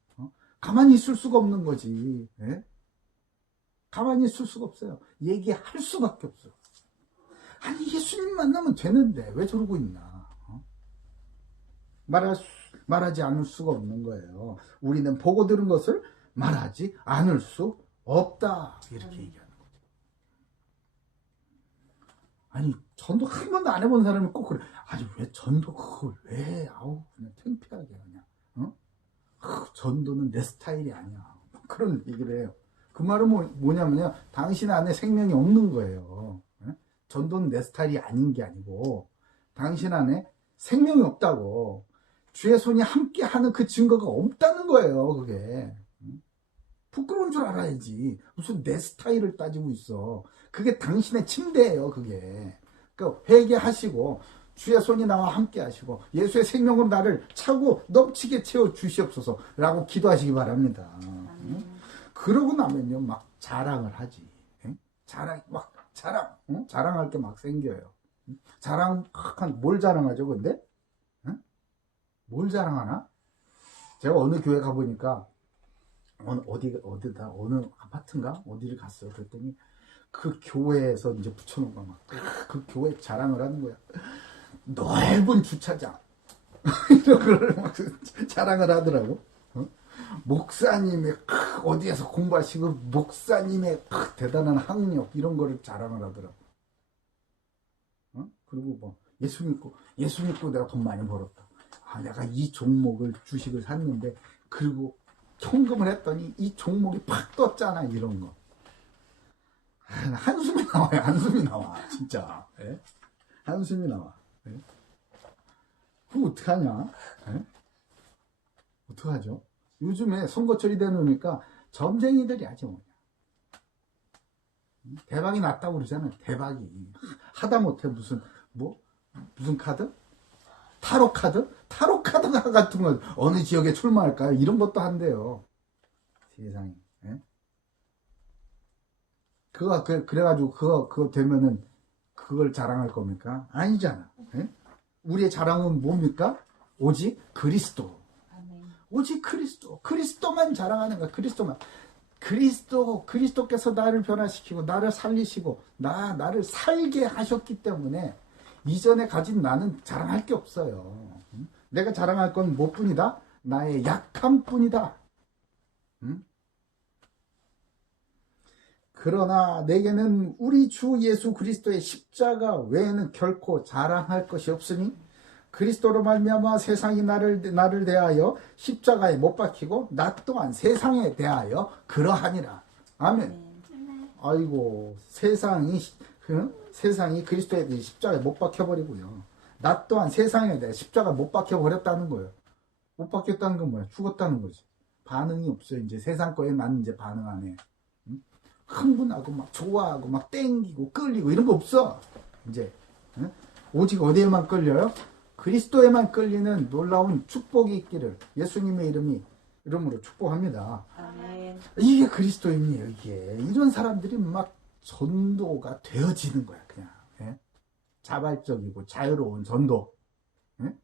가만히 있을 수가 없는 거지. 예? 가만히 있을 수가 없어요. 얘기할 수밖에 없어. 아니 예수님 만나면 되는데 왜 저러고 있나. 말하지 않을 수가 없는 거예요. 우리는 보고 들은 것을 말하지 않을 수 없다, 이렇게 얘기하는 거죠. 아니 전도 한 번도 안 해본 사람이 꼭 그래. 아니 왜 전도 그걸 왜, 아우 그냥 창피하게 그냥 전도는 내 스타일이 아니야, 그런 얘기를 해요. 그 말은 뭐냐면요, 당신 안에 생명이 없는 거예요. 전도는 내 스타일이 아닌 게 아니고 당신 안에 생명이 없다고. 주의 손이 함께 하는 그 증거가 없다는 거예요. 그게 부끄러운 줄 알아야지. 무슨 내 스타일을 따지고 있어. 그게 당신의 침대예요. 그게. 그러니까 회개하시고 주의 손이 나와 함께 하시고 예수의 생명으로 나를 차고 넘치게 채워 주시옵소서 라고 기도하시기 바랍니다. 그러고 나면요 막 자랑을 하지. 자랑할 게 막 생겨요. 뭘 자랑하죠, 근데? 뭘 자랑하나? 제가 어느 교회 가보니까, 어느 아파트인가? 어디를 갔어요. 그랬더니, 그 교회에서 이제 붙여놓은 거 막, 그 교회 자랑을 하는 거야. 넓은 주차장. 이런 걸 막 자랑을 하더라고. 목사님의 어디에서 공부하시고 목사님의 대단한 학력 이런 거를 자랑을 하더라고. 어? 그리고 뭐 예수 믿고 내가 돈 많이 벌었다. 아, 내가 이 종목을 주식을 샀는데 그리고 현금을 했더니 이 종목이 팍 떴잖아 이런 거. 아, 한숨이 나와요. 한숨이 나와 진짜. 예? 한숨이 나와. 예? 그거 어떡하냐? 예? 어떡하죠? 요즘에 선거철이 되놓으니까 점쟁이들이 아주 뭐냐. 대박이 났다고 그러잖아요. 대박이. 하다못해 무슨 카드? 타로 카드? 타로 카드 같은 거 어느 지역에 출마할까요? 이런 것도 한대요. 세상에. 예? 그래가지고 그거 되면은 그걸 자랑할 겁니까? 아니잖아. 예? 우리의 자랑은 뭡니까? 오직 그리스도. 오직 그리스도만 자랑하는 거야. 그리스도께서 나를 변화시키고 나를 살리시고 나를 살게 하셨기 때문에 이전에 가진 나는 자랑할 게 없어요. 내가 자랑할 건 뭐뿐이다? 나의 약함 뿐이다. 그러나 내게는 우리 주 예수 그리스도의 십자가 외에는 결코 자랑할 것이 없으니 그리스도로 말미암아 세상이 나를 대하여 십자가에 못 박히고 나 또한 세상에 대하여 그러하니라. 아멘. 아이고 세상이 그리스도에 대해 십자가에 못 박혀버리고요. 나 또한 세상에 대해 십자가에 못 박혀버렸다는 거예요. 못 박혔다는 건 뭐야? 죽었다는 거지. 반응이 없어요. 이제 세상 거에 나는 이제 반응 안 해. 흥분하고 막 좋아하고 막 땡기고 끌리고 이런 거 없어. 이제 오직 어디에만 끌려요? 그리스도에만 끌리는 놀라운 축복이 있기를 예수님의 이름으로 축복합니다. 아멘. 이게 그리스도인이에요. 이게 이런 사람들이 막 전도가 되어지는 거야. 그냥 예? 자발적이고 자유로운 전도. 예?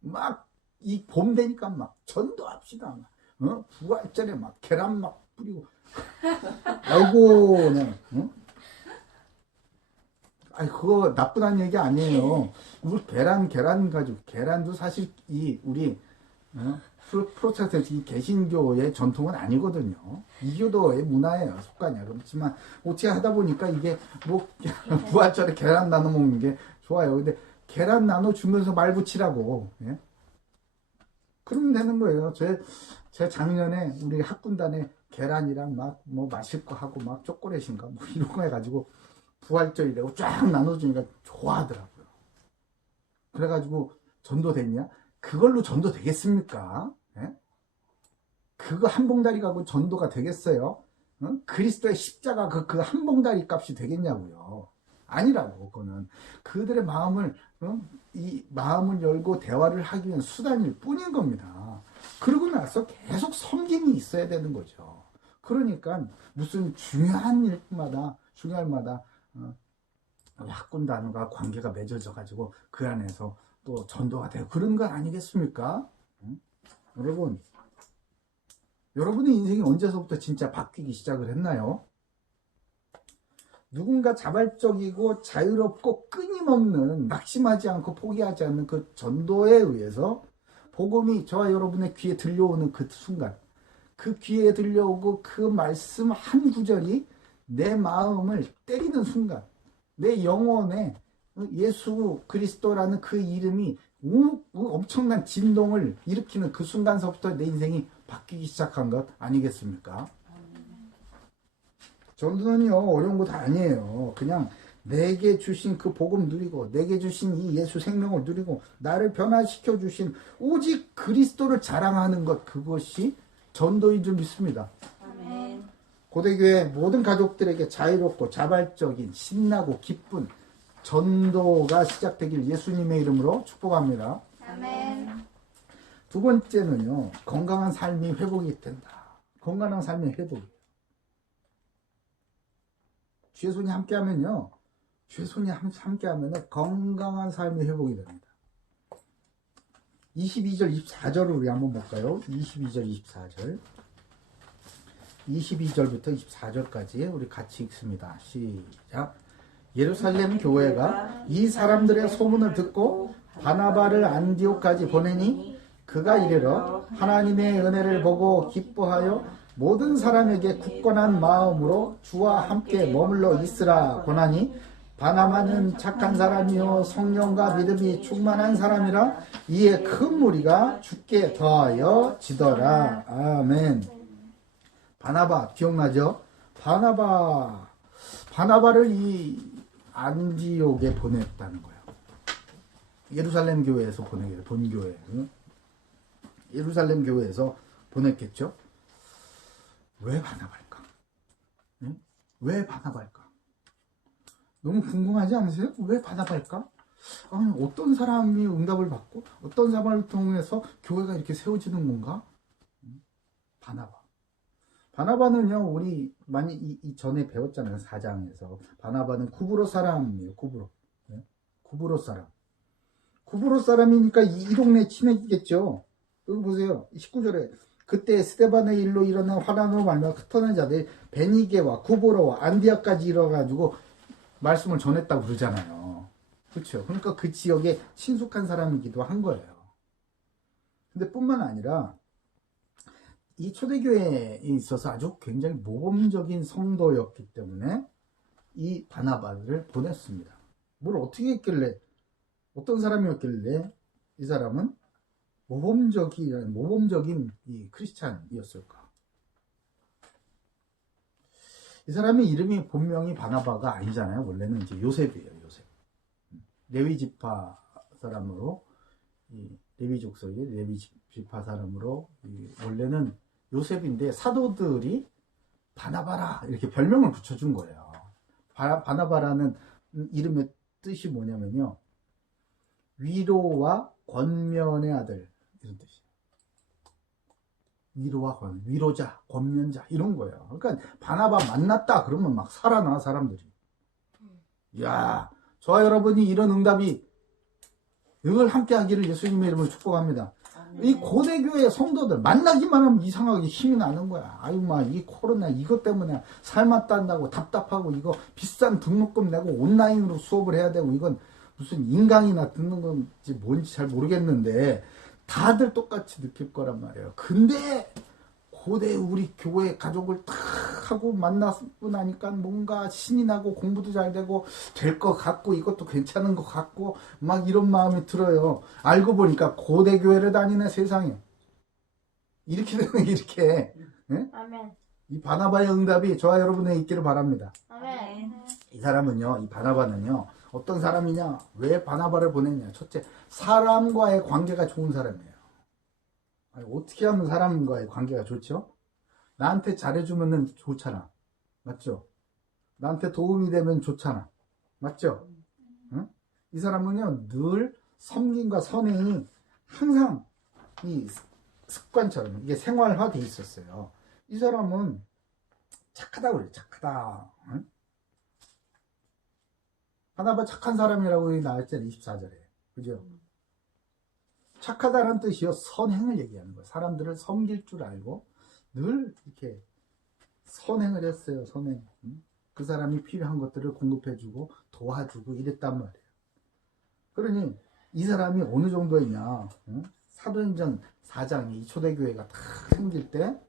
막 이 봄 되니까 막 전도합시다. 부활절에 막 계란 막 뿌리고 아이고 그냥 아니 그거 나쁘다는 얘기 아니에요. 우리 계란 가지고 계란도 사실 우리 프로테스탄트 이 개신교의 전통은 아니거든요. 이교도의 문화예요. 속가냐. 그렇지만 어떻게 하다 보니까 이게 뭐 부활절에 계란 나눠 먹는 게 좋아요. 근데 계란 나눠 주면서 말 붙이라고. 예? 그러면 되는 거예요. 제 작년에 우리 학군단에 계란이랑 막 뭐 마실 거 하고 막 초콜릿인가 뭐 이런 거 해가지고 부활절이라고 쫙 나눠주니까 좋아하더라고요. 그래가지고 전도 됐냐? 그걸로 전도 되겠습니까? 예? 그거 한 봉다리 가고 전도가 되겠어요? 그리스도의 십자가 그 한 봉다리 값이 되겠냐고요. 아니라고. 그거는 그들의 마음을 이 마음을 열고 대화를 하기 위한 수단일 뿐인 겁니다. 그러고 나서 계속 섬김이 있어야 되는 거죠. 그러니까 무슨 중요한 마다 학군단과 관계가 맺어져 가지고 그 안에서 또 전도가 되고 그런 건 아니겠습니까? 여러분의 인생이 언제서부터 진짜 바뀌기 시작을 했나요? 누군가 자발적이고 자유롭고 끊임없는 낙심하지 않고 포기하지 않는 그 전도에 의해서 복음이 저와 여러분의 귀에 들려오는 그 순간, 그 귀에 들려오고 그 말씀 한 구절이 내 마음을 때리는 순간, 내 영혼에 예수 그리스도라는 그 이름이 엄청난 진동을 일으키는 그 순간서부터 내 인생이 바뀌기 시작한 것 아니겠습니까? 전도는요 어려운 거 다 아니에요. 그냥 내게 주신 그 복음 누리고 내게 주신 이 예수 생명을 누리고 나를 변화시켜 주신 오직 그리스도를 자랑하는 것, 그것이 전도인 줄 믿습니다. 아멘. 고대교회 모든 가족들에게 자유롭고 자발적인 신나고 기쁜 전도가 시작되길 예수님의 이름으로 축복합니다. 아멘. 두 번째는요, 건강한 삶이 회복이 된다. 건강한 삶의 회복. 주의 손이 함께하면요, 주의 손이 함께하면 건강한 삶의 회복이 됩니다. 22절, 24절을 우리 한번 볼까요? 22절, 24절. 22절부터 24절까지 우리 같이 읽습니다. 시작. 예루살렘 교회가 이 사람들의 소문을 듣고 바나바를 안디옥까지 보내니 그가 이르러 하나님의 은혜를 보고 기뻐하여 모든 사람에게 굳건한 마음으로 주와 함께 머물러 있으라 권하니 바나바는 착한 사람이요 성령과 믿음이 충만한 사람이라 이에 큰 무리가 죽게 더하여 지더라. 아멘. 바나바 기억나죠? 바나바를 이 안디옥에 보냈다는 거예요. 예루살렘 교회에서 보내게 본교회. 예루살렘 교회에서 보냈겠죠? 왜 바나바일까? 응? 왜 바나바일까? 너무 궁금하지 않으세요? 왜 바나바일까? 아니, 어떤 사람이 응답을 받고 어떤 사람을 통해서 교회가 이렇게 세워지는 건가? 바나바는요, 우리 많이 이 전에 배웠잖아요. 4장에서. 바나바는 구브로 사람이에요. 구브로. 네? 구브로 사람. 구브로 사람이니까 이 동네 친해지겠죠. 여기 보세요. 19절에 그때 스데반의 일로 일어난 화란으로 말미암아 흩어낸 자들이 베니게와 구브로와 안디아까지 이뤄가지고 말씀을 전했다고 그러잖아요. 그렇죠. 그러니까 그 지역에 친숙한 사람이기도 한 거예요. 근데 뿐만 아니라 이 초대교회에 있어서 아주 굉장히 모범적인 성도였기 때문에 이 바나바를 보냈습니다. 뭘 어떻게 했길래, 어떤 사람이었길래 이 사람은 모범적인 이 크리스찬이었을까? 이 사람의 이름이 본명이 바나바가 아니잖아요. 원래는 이제 요셉이에요. 요셉. 레위 지파 사람으로, 이 레위 족속의 레위 지파 사람으로, 원래는 요셉인데 사도들이 바나바라 이렇게 별명을 붙여준 거예요. 바나바라는 이름의 뜻이 뭐냐면요, 위로와 권면의 아들, 이런 뜻이에요. 위로와 위로자, 권면자, 이런 거예요. 그러니까 바나바 만났다 그러면 막 살아나, 사람들이. 이야, 저와 여러분이 이런 응답이 늘 함께 하기를 예수님의 이름으로 축복합니다. 이 고대교회 성도들 만나기만 하면 이상하게 힘이 나는 거야. 아유, 이 코로나 이것 때문에 살맛 딴다고 답답하고, 이거 비싼 등록금 내고 온라인으로 수업을 해야 되고, 이건 무슨 인강이나 듣는 건지 뭔지 잘 모르겠는데 다들 똑같이 느낄 거란 말이에요. 근데 고대 우리 교회 가족을 탁 하고 만나고 나니까 뭔가 신이 나고 공부도 잘 되고 될 것 같고 이것도 괜찮은 것 같고 막 이런 마음이 들어요. 알고 보니까 고대 교회를 다니네, 세상에. 이렇게 되면 이렇게. 네? 아멘. 이 바나바의 응답이 저와 여러분에 있기를 바랍니다. 아멘. 이 사람은요, 이 바나바는요, 어떤 사람이냐? 왜 바나바를 보냈냐? 첫째, 사람과의 관계가 좋은 사람이에요. 아니, 어떻게 하면 사람과의 관계가 좋죠? 나한테 잘해주면 좋잖아. 맞죠? 나한테 도움이 되면 좋잖아. 맞죠? 응? 이 사람은요, 늘 섬김과 선행이 항상 이 습관처럼 이게 생활화되어 있었어요. 이 사람은 착하다고 그래요. 착하다. 응? 바나바 착한 사람이라고 나왔잖아요. 24절에. 그죠? 착하다는 뜻이요, 선행을 얘기하는 거예요. 사람들을 섬길 줄 알고 늘 이렇게 선행을 했어요. 선행. 그 사람이 필요한 것들을 공급해주고 도와주고 이랬단 말이에요. 그러니 이 사람이 어느 정도였냐? 사도행전 4장에 이 초대교회가 다 생길 때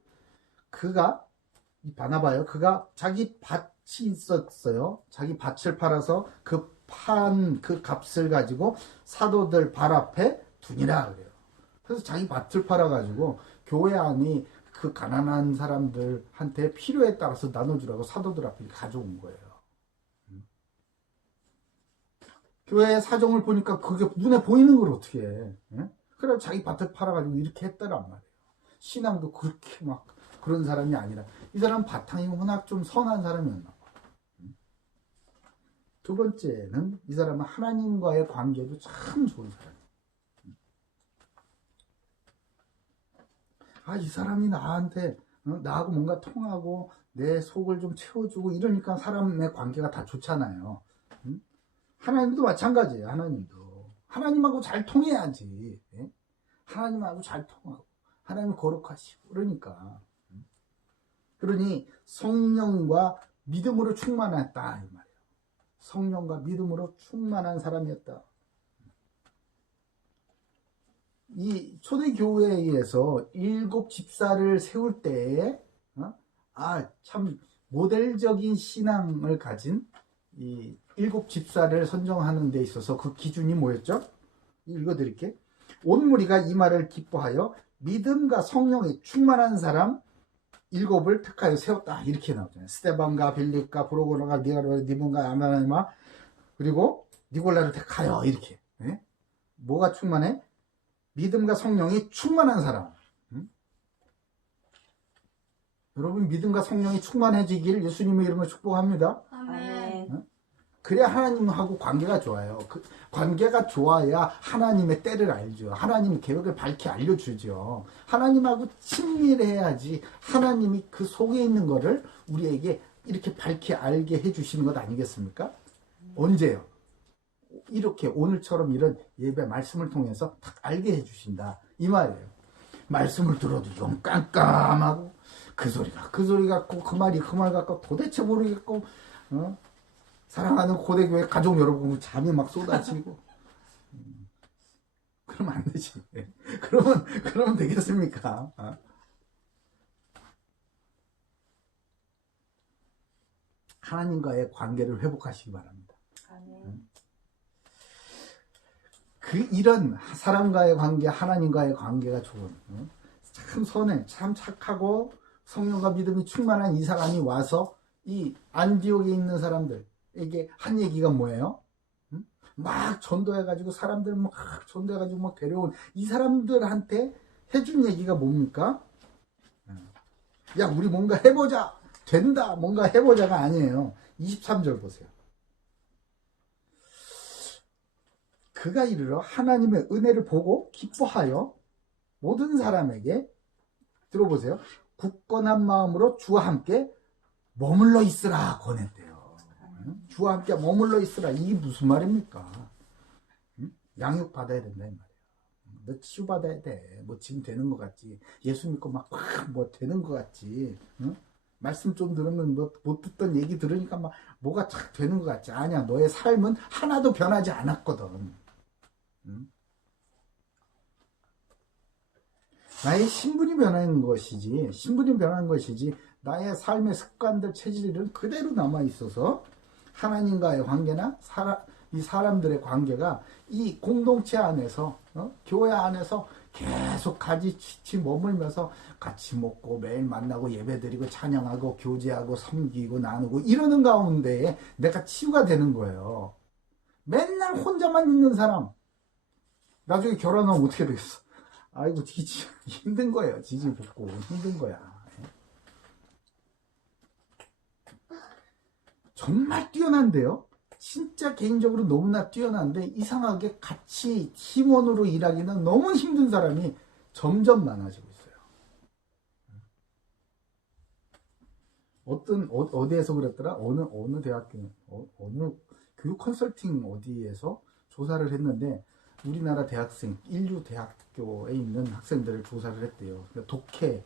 그가, 이 바나바요, 그가 자기 밭이 있었어요. 자기 밭을 팔아서 그 값을 가지고 사도들 발 앞에 두니라 그래요. 그래서 자기 밭을 팔아가지고 교회 안에 그 가난한 사람들한테 필요에 따라서 나눠주라고 사도들 앞에 가져온 거예요. 교회의 사정을 보니까 그게 눈에 보이는 걸 어떻게 해. 그래서 자기 밭을 팔아가지고 이렇게 했다란 말이에요. 신앙도 그렇게 막 그런 사람이 아니라 이 사람 바탕이 워낙 좀 선한 사람이었나 봐. 두 번째는 이 사람은 하나님과의 관계도 참 좋은 사람이에요. 이 사람이 나하고 뭔가 통하고 내 속을 좀 채워주고 이러니까 사람의 관계가 다 좋잖아요. 하나님도 마찬가지예요. 하나님하고 잘 통해야지. 하나님하고 잘 통하고 하나님 거룩하시고 그러니까. 그러니 성령과 믿음으로 충만했다 이 말이에요. 성령과 믿음으로 충만한 사람이었다. 이 초대교회에서 7집사를 세울 때에 참 모델적인 신앙을 가진 이 7집사를 선정하는 데 있어서 그 기준이 뭐였죠? 읽어드릴게. 온 무리가 이 말을 기뻐하여 믿음과 성령에 충만한 사람 7을 택하여 세웠다. 이렇게 나오잖아요. 스데반과 빌립과 브로고라가 니본과 아마나마 그리고 니골라를 택하여 이렇게. 네? 뭐가 충만해? 믿음과 성령이 충만한 사람. 여러분 믿음과 성령이 충만해지길 예수님의 이름으로 축복합니다. 아멘. 그래야 하나님하고 관계가 좋아요. 그 관계가 좋아야 하나님의 때를 알죠. 하나님 계획을 밝히 알려주죠. 하나님하고 친밀해야지 하나님이 그 속에 있는 거를 우리에게 이렇게 밝히 알게 해주시는 것 아니겠습니까? 언제요? 이렇게 오늘처럼 이런 예배 말씀을 통해서 딱 알게 해주신다. 이 말이에요. 말씀을 들어도 좀 깜깜하고 그 소리 같고 그 말이 그 말 같고 도대체 모르겠고 사랑하는 고대교회 가족 여러분 잠이 막 쏟아지고 그러면 안 되지. 그러면 되겠습니까? 하나님과의 관계를 회복하시기 바랍니다. 아멘. 이런 사람과의 관계, 하나님과의 관계가 좋은 참 선해, 참 착하고 성령과 믿음이 충만한 이 사람이 와서 이 안디옥에 있는 사람들에게 한 얘기가 뭐예요? 막 전도해가지고 사람들 막 전도해가지고 막 데려온 이 사람들한테 해준 얘기가 뭡니까? 야 우리 뭔가 해보자, 된다, 뭔가 해보자가 아니에요. 23절 보세요. 그가 이르러 하나님의 은혜를 보고 기뻐하여 모든 사람에게 들어보세요. 굳건한 마음으로 주와 함께 머물러 있으라 권했대요. 주와 함께 머물러 있으라. 이게 무슨 말입니까? 양육 받아야 된다 이 말이에요. 너 치유 받아야 돼. 뭐 지금 되는 것 같지. 예수 믿고 막 뭐 되는 것 같지. 말씀 좀 들으면 뭐 못 듣던 얘기 들으니까 막 뭐가 착 되는 것 같지. 아니야. 너의 삶은 하나도 변하지 않았거든. 나의 신분이 변한 것이지, 나의 삶의 습관들, 체질은 그대로 남아있어서 하나님과의 관계나 이 사람들의 관계가 이 공동체 안에서, 교회 안에서 계속 같이 머물면서 같이 먹고 매일 만나고 예배드리고 찬양하고 교제하고 섬기고 나누고 이러는 가운데에 내가 치유가 되는 거예요. 맨날 혼자만 있는 사람, 나중에 결혼하면 어떻게 되겠어? 아이고, 힘든 거예요. 지지볶고 힘든 거야. 정말 뛰어난데요? 진짜 개인적으로 너무나 뛰어난데 이상하게 같이 팀원으로 일하기는 너무 힘든 사람이 점점 많아지고 있어요. 어디에서 그랬더라? 어느 대학교, 어느 교육 컨설팅 어디에서 조사를 했는데 우리나라 대학생, 인류 대학교에 있는 학생들을 조사를 했대요. 그러니까 독해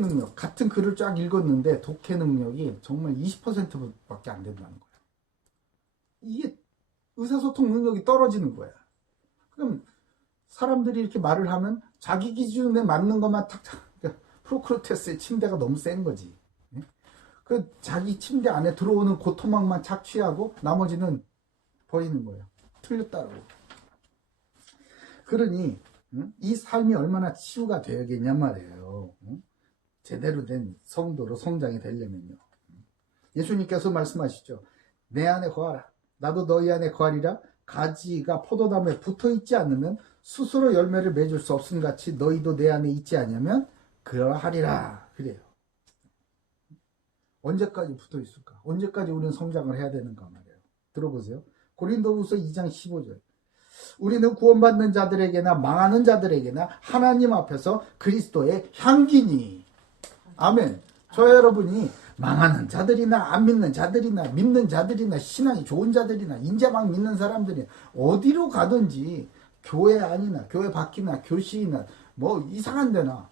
능력, 같은 글을 쫙 읽었는데 독해 능력이 정말 20%밖에 안 된다는 거예요. 이게 의사소통 능력이 떨어지는 거야. 그럼 사람들이 이렇게 말을 하면 자기 기준에 맞는 것만 탁탁, 그러니까 프로크루테스의 침대가 너무 센 거지. 그 자기 침대 안에 들어오는 고토막만 착취하고 나머지는 버리는 거예요. 틀렸다고. 그러니 이 삶이 얼마나 치유가 되어야겠냔 말이에요. 제대로 된 성도로 성장이 되려면요. 예수님께서 말씀하시죠. 내 안에 거하라. 나도 너희 안에 거하리라. 가지가 포도나무에 붙어있지 않으면 스스로 열매를 맺을 수 없음같이 너희도 내 안에 있지 않으면 그러하리라. 그래요. 언제까지 붙어있을까? 언제까지 우리는 성장을 해야 되는가 말이에요. 들어보세요. 고린도후서 2장 15절. 우리는 구원받는 자들에게나 망하는 자들에게나 하나님 앞에서 그리스도의 향기니. 아멘. 저 여러분이 망하는 자들이나 안 믿는 자들이나 믿는 자들이나 신앙이 좋은 자들이나 이제 막 믿는 사람들이 어디로 가든지 교회 안이나 교회 밖이나 교시나 뭐 이상한 데나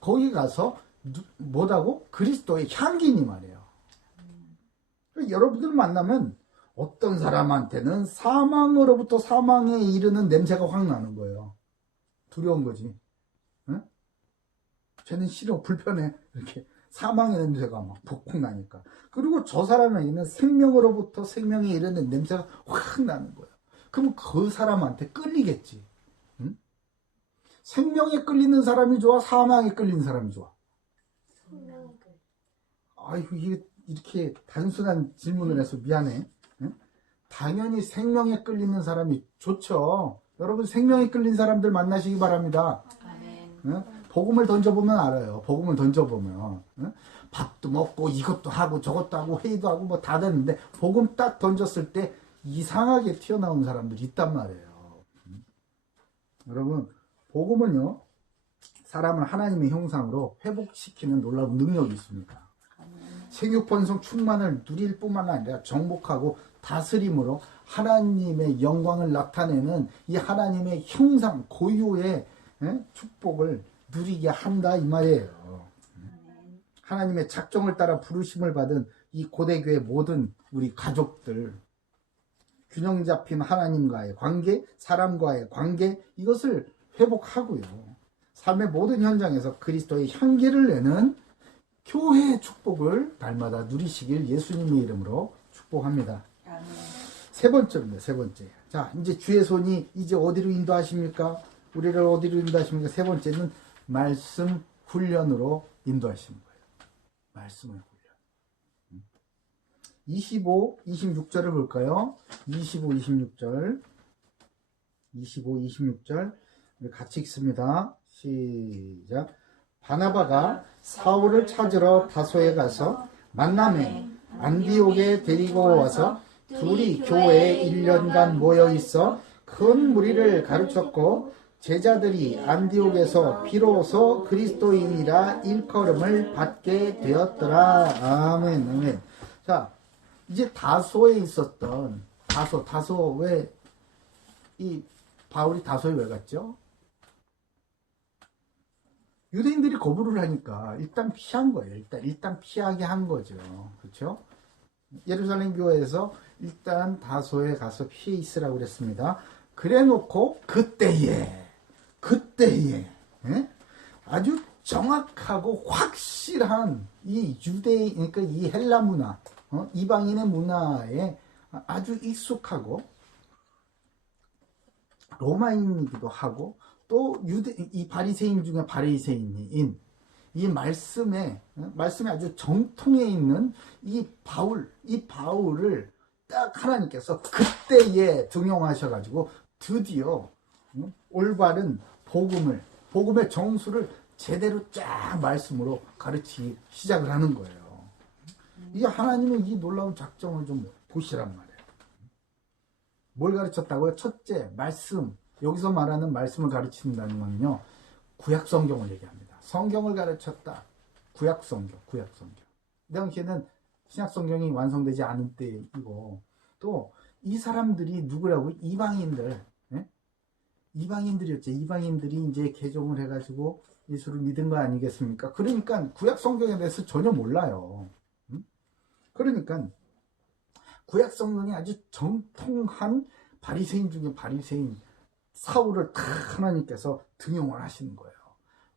거기 가서 뭐라고? 그리스도의 향기니 말이에요. 여러분들 만나면 어떤 사람한테는 사망으로부터 사망에 이르는 냄새가 확 나는 거예요. 두려운 거지. 응? 쟤는 싫어, 불편해. 이렇게 사망의 냄새가 막 벅벅 나니까. 그리고 저 사람에게는 생명으로부터 생명에 이르는 냄새가 확 나는 거예요. 그럼 그 사람한테 끌리겠지. 응? 생명에 끌리는 사람이 좋아, 사망에 끌리는 사람이 좋아? 아이고, 이게 이렇게 단순한 질문을 해서 미안해. 응? 당연히 생명에 끌리는 사람이 좋죠. 여러분, 생명에 끌린 사람들 만나시기 바랍니다. 아멘. 응? 복음을 던져보면 알아요. 복음을 던져보면. 응? 밥도 먹고 이것도 하고 저것도 하고 회의도 하고 뭐 다 됐는데 복음 딱 던졌을 때 이상하게 튀어나온 사람들이 있단 말이에요. 여러분, 복음은요, 사람을 하나님의 형상으로 회복시키는 놀라운 능력이 있습니다. 생육번성 충만을 누릴 뿐만 아니라 정복하고 다스림으로 하나님의 영광을 나타내는 이 하나님의 형상 고유의 축복을 누리게 한다 이 말이에요. 하나님의 작정을 따라 부르심을 받은 이 고대교회 모든 우리 가족들, 균형 잡힌 하나님과의 관계, 사람과의 관계, 이것을 회복하고요. 삶의 모든 현장에서 그리스도의 향기를 내는 교회의 축복을 날마다 누리시길 예수님의 이름으로 축복합니다. 아멘. 세 번째입니다. 세 번째. 자, 이제 주의 손이 이제 어디로 인도하십니까? 우리를 어디로 인도하십니까? 세 번째는 말씀 훈련으로 인도하시는 거예요. 말씀의 훈련. 25, 26절을 볼까요? 25, 26절. 25, 26절. 우리 같이 읽습니다. 시작. 바나바가 사울을 찾으러 다소에 가서 만남에 안디옥에 데리고 와서 둘이 교회에 1년간 모여 있어 큰 무리를 가르쳤고 제자들이 안디옥에서 비로소 그리스도인이라 일컬음을 받게 되었더라. 아멘, 아멘. 자, 이제 다소에 있었던 다소 왜 이 바울이 다소에 왜 갔죠? 유대인들이 거부를 하니까 일단 피한 거예요. 일단 피하게 한 거죠. 그렇죠? 예루살렘 교회에서 일단 다소에 가서 피해 있으라고 그랬습니다. 그래 놓고 그때에 예? 아주 정확하고 확실한 이 유대인, 그러니까 이 헬라 문화, 이방인의 문화에 아주 익숙하고 로마인이기도 하고 또 이 바리새인 중에 바리새인인 이 말씀에 아주 정통에 있는 이 바울을 딱 하나님께서 그때에 등용하셔가지고 드디어 올바른 복음의 정수를 제대로 쫙 말씀으로 가르치기 시작을 하는 거예요. 이게 하나님의 이 놀라운 작정을 좀 보시란 말이에요. 뭘 가르쳤다고요? 첫째, 말씀. 여기서 말하는 말씀을 가르친다는 건요, 구약 성경을 얘기합니다. 성경을 가르쳤다. 구약 성경. 그 당시에는 신약 성경이 완성되지 않은 때이고, 또 이 사람들이 누구라고? 이방인들. 예? 이방인들이었죠. 이방인들이 이제 개종을 해가지고 예수를 믿은 거 아니겠습니까? 그러니까 구약 성경에 대해서 전혀 몰라요. 그러니까 구약 성경이 아주 정통한 바리새인 중에 바리새인 사울을 다 하나님께서 등용을 하시는 거예요.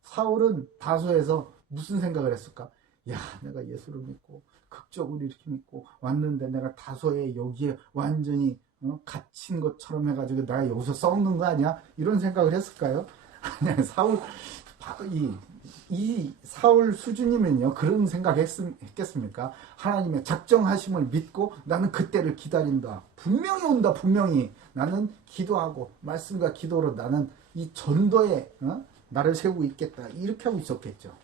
사울은 다소에서 무슨 생각을 했을까? 야, 내가 예수를 믿고 극적으로 이렇게 믿고 왔는데 내가 다소에 여기에 완전히 갇힌 것처럼 해가지고 내가 여기서 썩는 거 아니야? 이런 생각을 했을까요? 아니, 이 사울 수준이면요, 그런 생각 했겠습니까? 하나님의 작정하심을 믿고 나는 그때를 기다린다. 분명히 온다, 분명히. 나는 기도하고 말씀과 기도로 나는 이 전도에 나를 세우고 있겠다. 이렇게 하고 있었겠죠.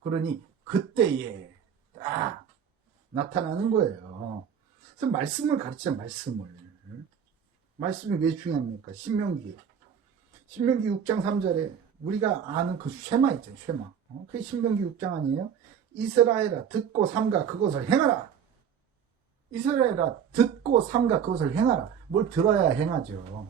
그러니 그때에 딱 나타나는 거예요. 그래서 말씀을 가르치자, 말씀을. 말씀이 왜 중요합니까? 신명기 6장 3절에 우리가 아는 그 쉐마 있잖아요. 쉐마. 그게 신명기 6장 아니에요? 이스라엘아 듣고 삼가 그것을 행하라. 이스라엘아 듣고 삼가 그것을 행하라. 뭘 들어야 행하죠.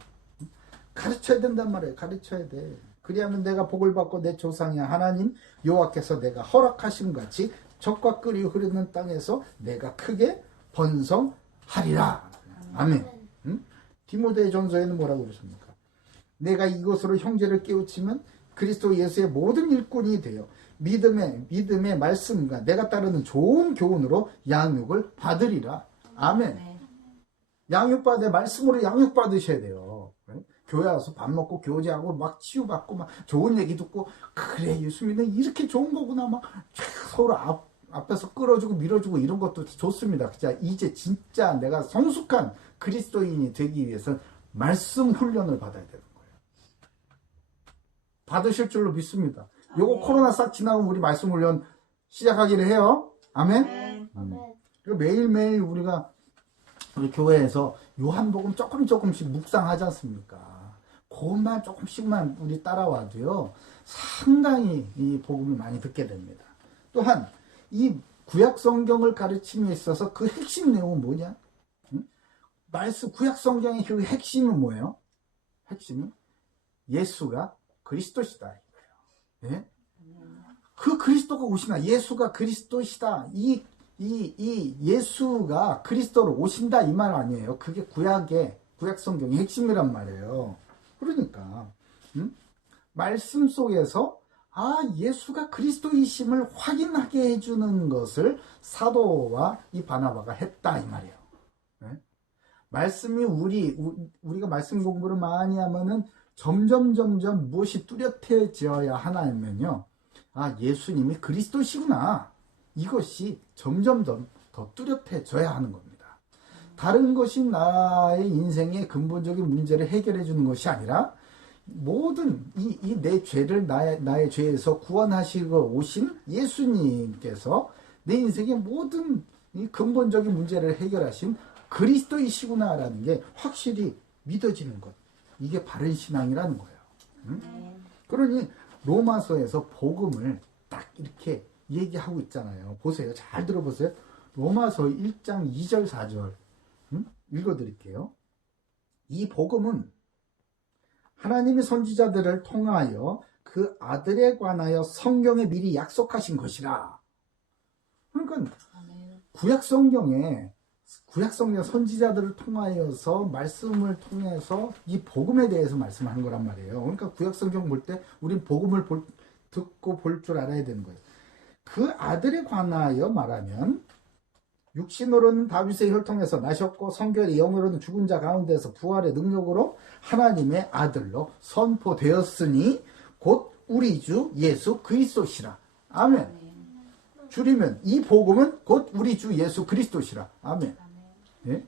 가르쳐야 된단 말이에요. 가르쳐야 돼. 그리하면 내가 복을 받고 내 조상이 하나님 여호와께서 내가 허락하신 같이 적과 끓이 흐르는 땅에서 내가 크게 번성하리라. 아멘. 응? 디모데 전서에는 뭐라고 그러십니까? 내가 이것으로 형제를 깨우치면 그리스도 예수의 모든 일꾼이 되어 믿음의 말씀과 내가 따르는 좋은 교훈으로 양육을 받으리라. 아멘. 양육받아 말씀으로 양육받으셔야 돼요. 교회 와서 밥 먹고 교제하고 막 치유받고 막 좋은 얘기 듣고 그래 예수 믿는 이렇게 좋은 거구나 막 서로 앞에서 끌어주고 밀어주고 이런 것도 좋습니다. 이제 진짜 내가 성숙한 그리스도인이 되기 위해서 말씀 훈련을 받아야 되는 거예요. 받으실 줄로 믿습니다. 요거 코로나 싹 지나면 우리 말씀 훈련 시작하기로 해요. 아멘. 매일매일 우리가 우리 교회에서 요한복음 조금씩 묵상하지 않습니까? 그것만 조금씩만 우리 따라와도요 상당히 이 복음을 많이 듣게 됩니다. 또한 이 구약 성경을 가르침에 있어서 그 핵심 내용은 뭐냐? 말씀 구약 성경의 그 핵심은 뭐예요? 핵심은 예수가 그리스도시다 이거예요. 예? 그 그리스도가 오시나 예수가 그리스도시다 이 예수가 예수가 오신다 이 말 아니에요. 그게 구약 성경의 핵심이란 말이에요. 그러니까 말씀 속에서 예수가 그리스도이심을 확인하게 해주는 것을 사도와 이 바나바가 했다 이 말이에요. 네? 말씀이 우리가 말씀 공부를 많이 하면은 점점 무엇이 뚜렷해져야 하냐면요. 예수님이 그리스도시구나. 이것이 점점 더 뚜렷해져야 하는 겁니다. 다른 것이 나의 인생의 근본적인 문제를 해결해 주는 것이 아니라 모든 내 죄를 나의 죄에서 구원하시고 오신 예수님께서 내 인생의 모든 이 근본적인 문제를 해결하신 그리스도이시구나라는 게 확실히 믿어지는 것. 이게 바른 신앙이라는 거예요. 그러니 로마서에서 복음을 딱 이렇게 얘기하고 있잖아요. 보세요. 잘 들어보세요. 로마서 1장 2절 4절 읽어드릴게요. 이 복음은 하나님이 선지자들을 통하여 그 아들에 관하여 성경에 미리 약속하신 것이라. 그러니까 구약성경 선지자들을 통하여서 말씀을 통해서 이 복음에 대해서 말씀하는 거란 말이에요. 그러니까 구약성경 볼 때 우린 복음을 듣고 볼 줄 알아야 되는 거예요. 그 아들에 관하여 말하면 육신으로는 다윗의 혈통에서 나셨고 성결의 영으로는 죽은 자 가운데서 부활의 능력으로 하나님의 아들로 선포되었으니 곧 우리 주 예수 그리스도시라. 아멘. 줄이면 이 복음은 곧 우리 주 예수 그리스도시라. 아멘. 예?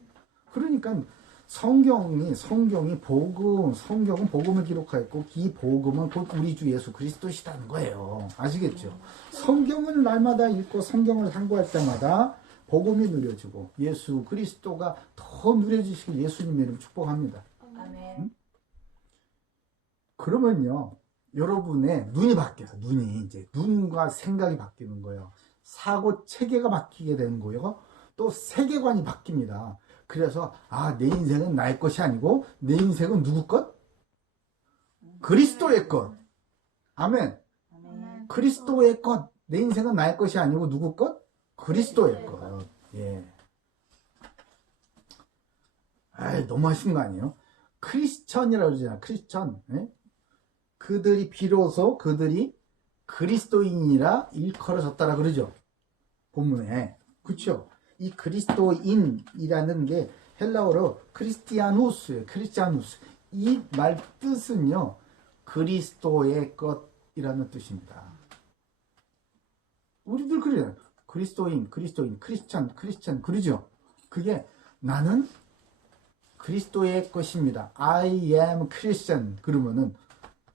그러니까 성경은 복음을 기록하였고 이 복음은 곧 우리 주 예수 그리스도시다는 거예요. 아시겠죠? 성경을 날마다 읽고 성경을 상고할 때마다 복음이 누려지고 예수 그리스도가 더 누려지시길 예수님 이름 축복합니다. 아멘. 그러면요, 여러분의 눈이 바뀌어서 눈과 생각이 바뀌는 거예요. 사고 체계가 바뀌게 되는 거예요. 또 세계관이 바뀝니다. 그래서 내 인생은 나의 것이 아니고 내 인생은 누구 것? 그리스도의 것. 아멘. 그리스도의 것. 내 인생은 나의 것이 아니고 누구 것? 그리스도의 것. 예. 너무 하신 거 아니에요? 크리스천이라고 그러잖아요. 크리스천. 예? 그들이 그리스도인이라 일컬어졌다라 그러죠. 본문에. 그쵸? 이 그리스도인이라는 게 헬라어로 크리스티아누스예요. 크리스티아누스. 이 말 뜻은요, 그리스도의 것이라는 뜻입니다. 우리들 그래요. 그리스도인, 크리스찬, 그러죠? 그게 나는 그리스도의 것입니다. I am Christian. 그러면은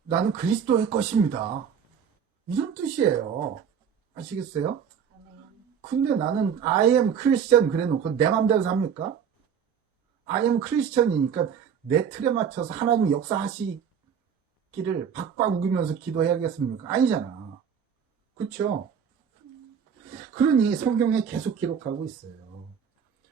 나는 그리스도의 것입니다. 이런 뜻이에요. 아시겠어요? 근데 나는 I am Christian 그래 놓고 내 맘대로 삽니까? I am Christian이니까 내 틀에 맞춰서 하나님 역사하시기를 박박 우기면서 기도해야겠습니까? 아니잖아. 그쵸? 그러니 성경에 계속 기록하고 있어요.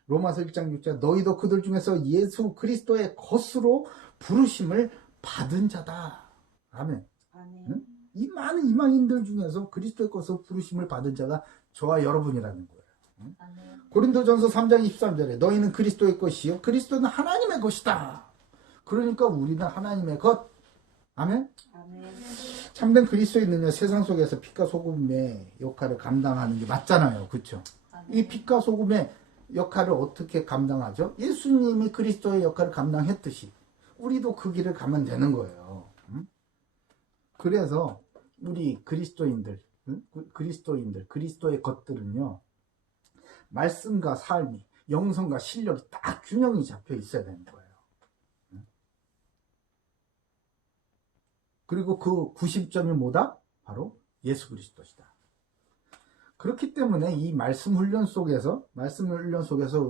로마서 1장 6절 너희도 그들 중에서 예수 그리스도의 것으로 부르심을 받은 자다. 아멘. 응? 이 많은 이방인들 중에서 그리스도의 것으로 부르심을 받은 자가 저와 여러분이라는 거예요. 고린도전서 3장 23절에 너희는 그리스도의 것이요 그리스도는 하나님의 것이다. 그러니까 우리는 하나님의 것. 아멘. 아멘. 참된 그리스도인은요 세상 속에서 빛과 소금의 역할을 감당하는 게 맞잖아요. 그렇죠? 이 빛과 소금의 역할을 어떻게 감당하죠? 예수님이 그리스도의 역할을 감당했듯이 우리도 그 길을 가면 되는 거예요. 그래서 우리 그리스도인들, 그리스도의 것들은요 말씀과 삶이, 영성과 실력이 딱 균형이 잡혀 있어야 되는 거예요. 그리고 그 90점이 뭐다? 바로 예수 그리스도시다. 그렇기 때문에 이 말씀 훈련 속에서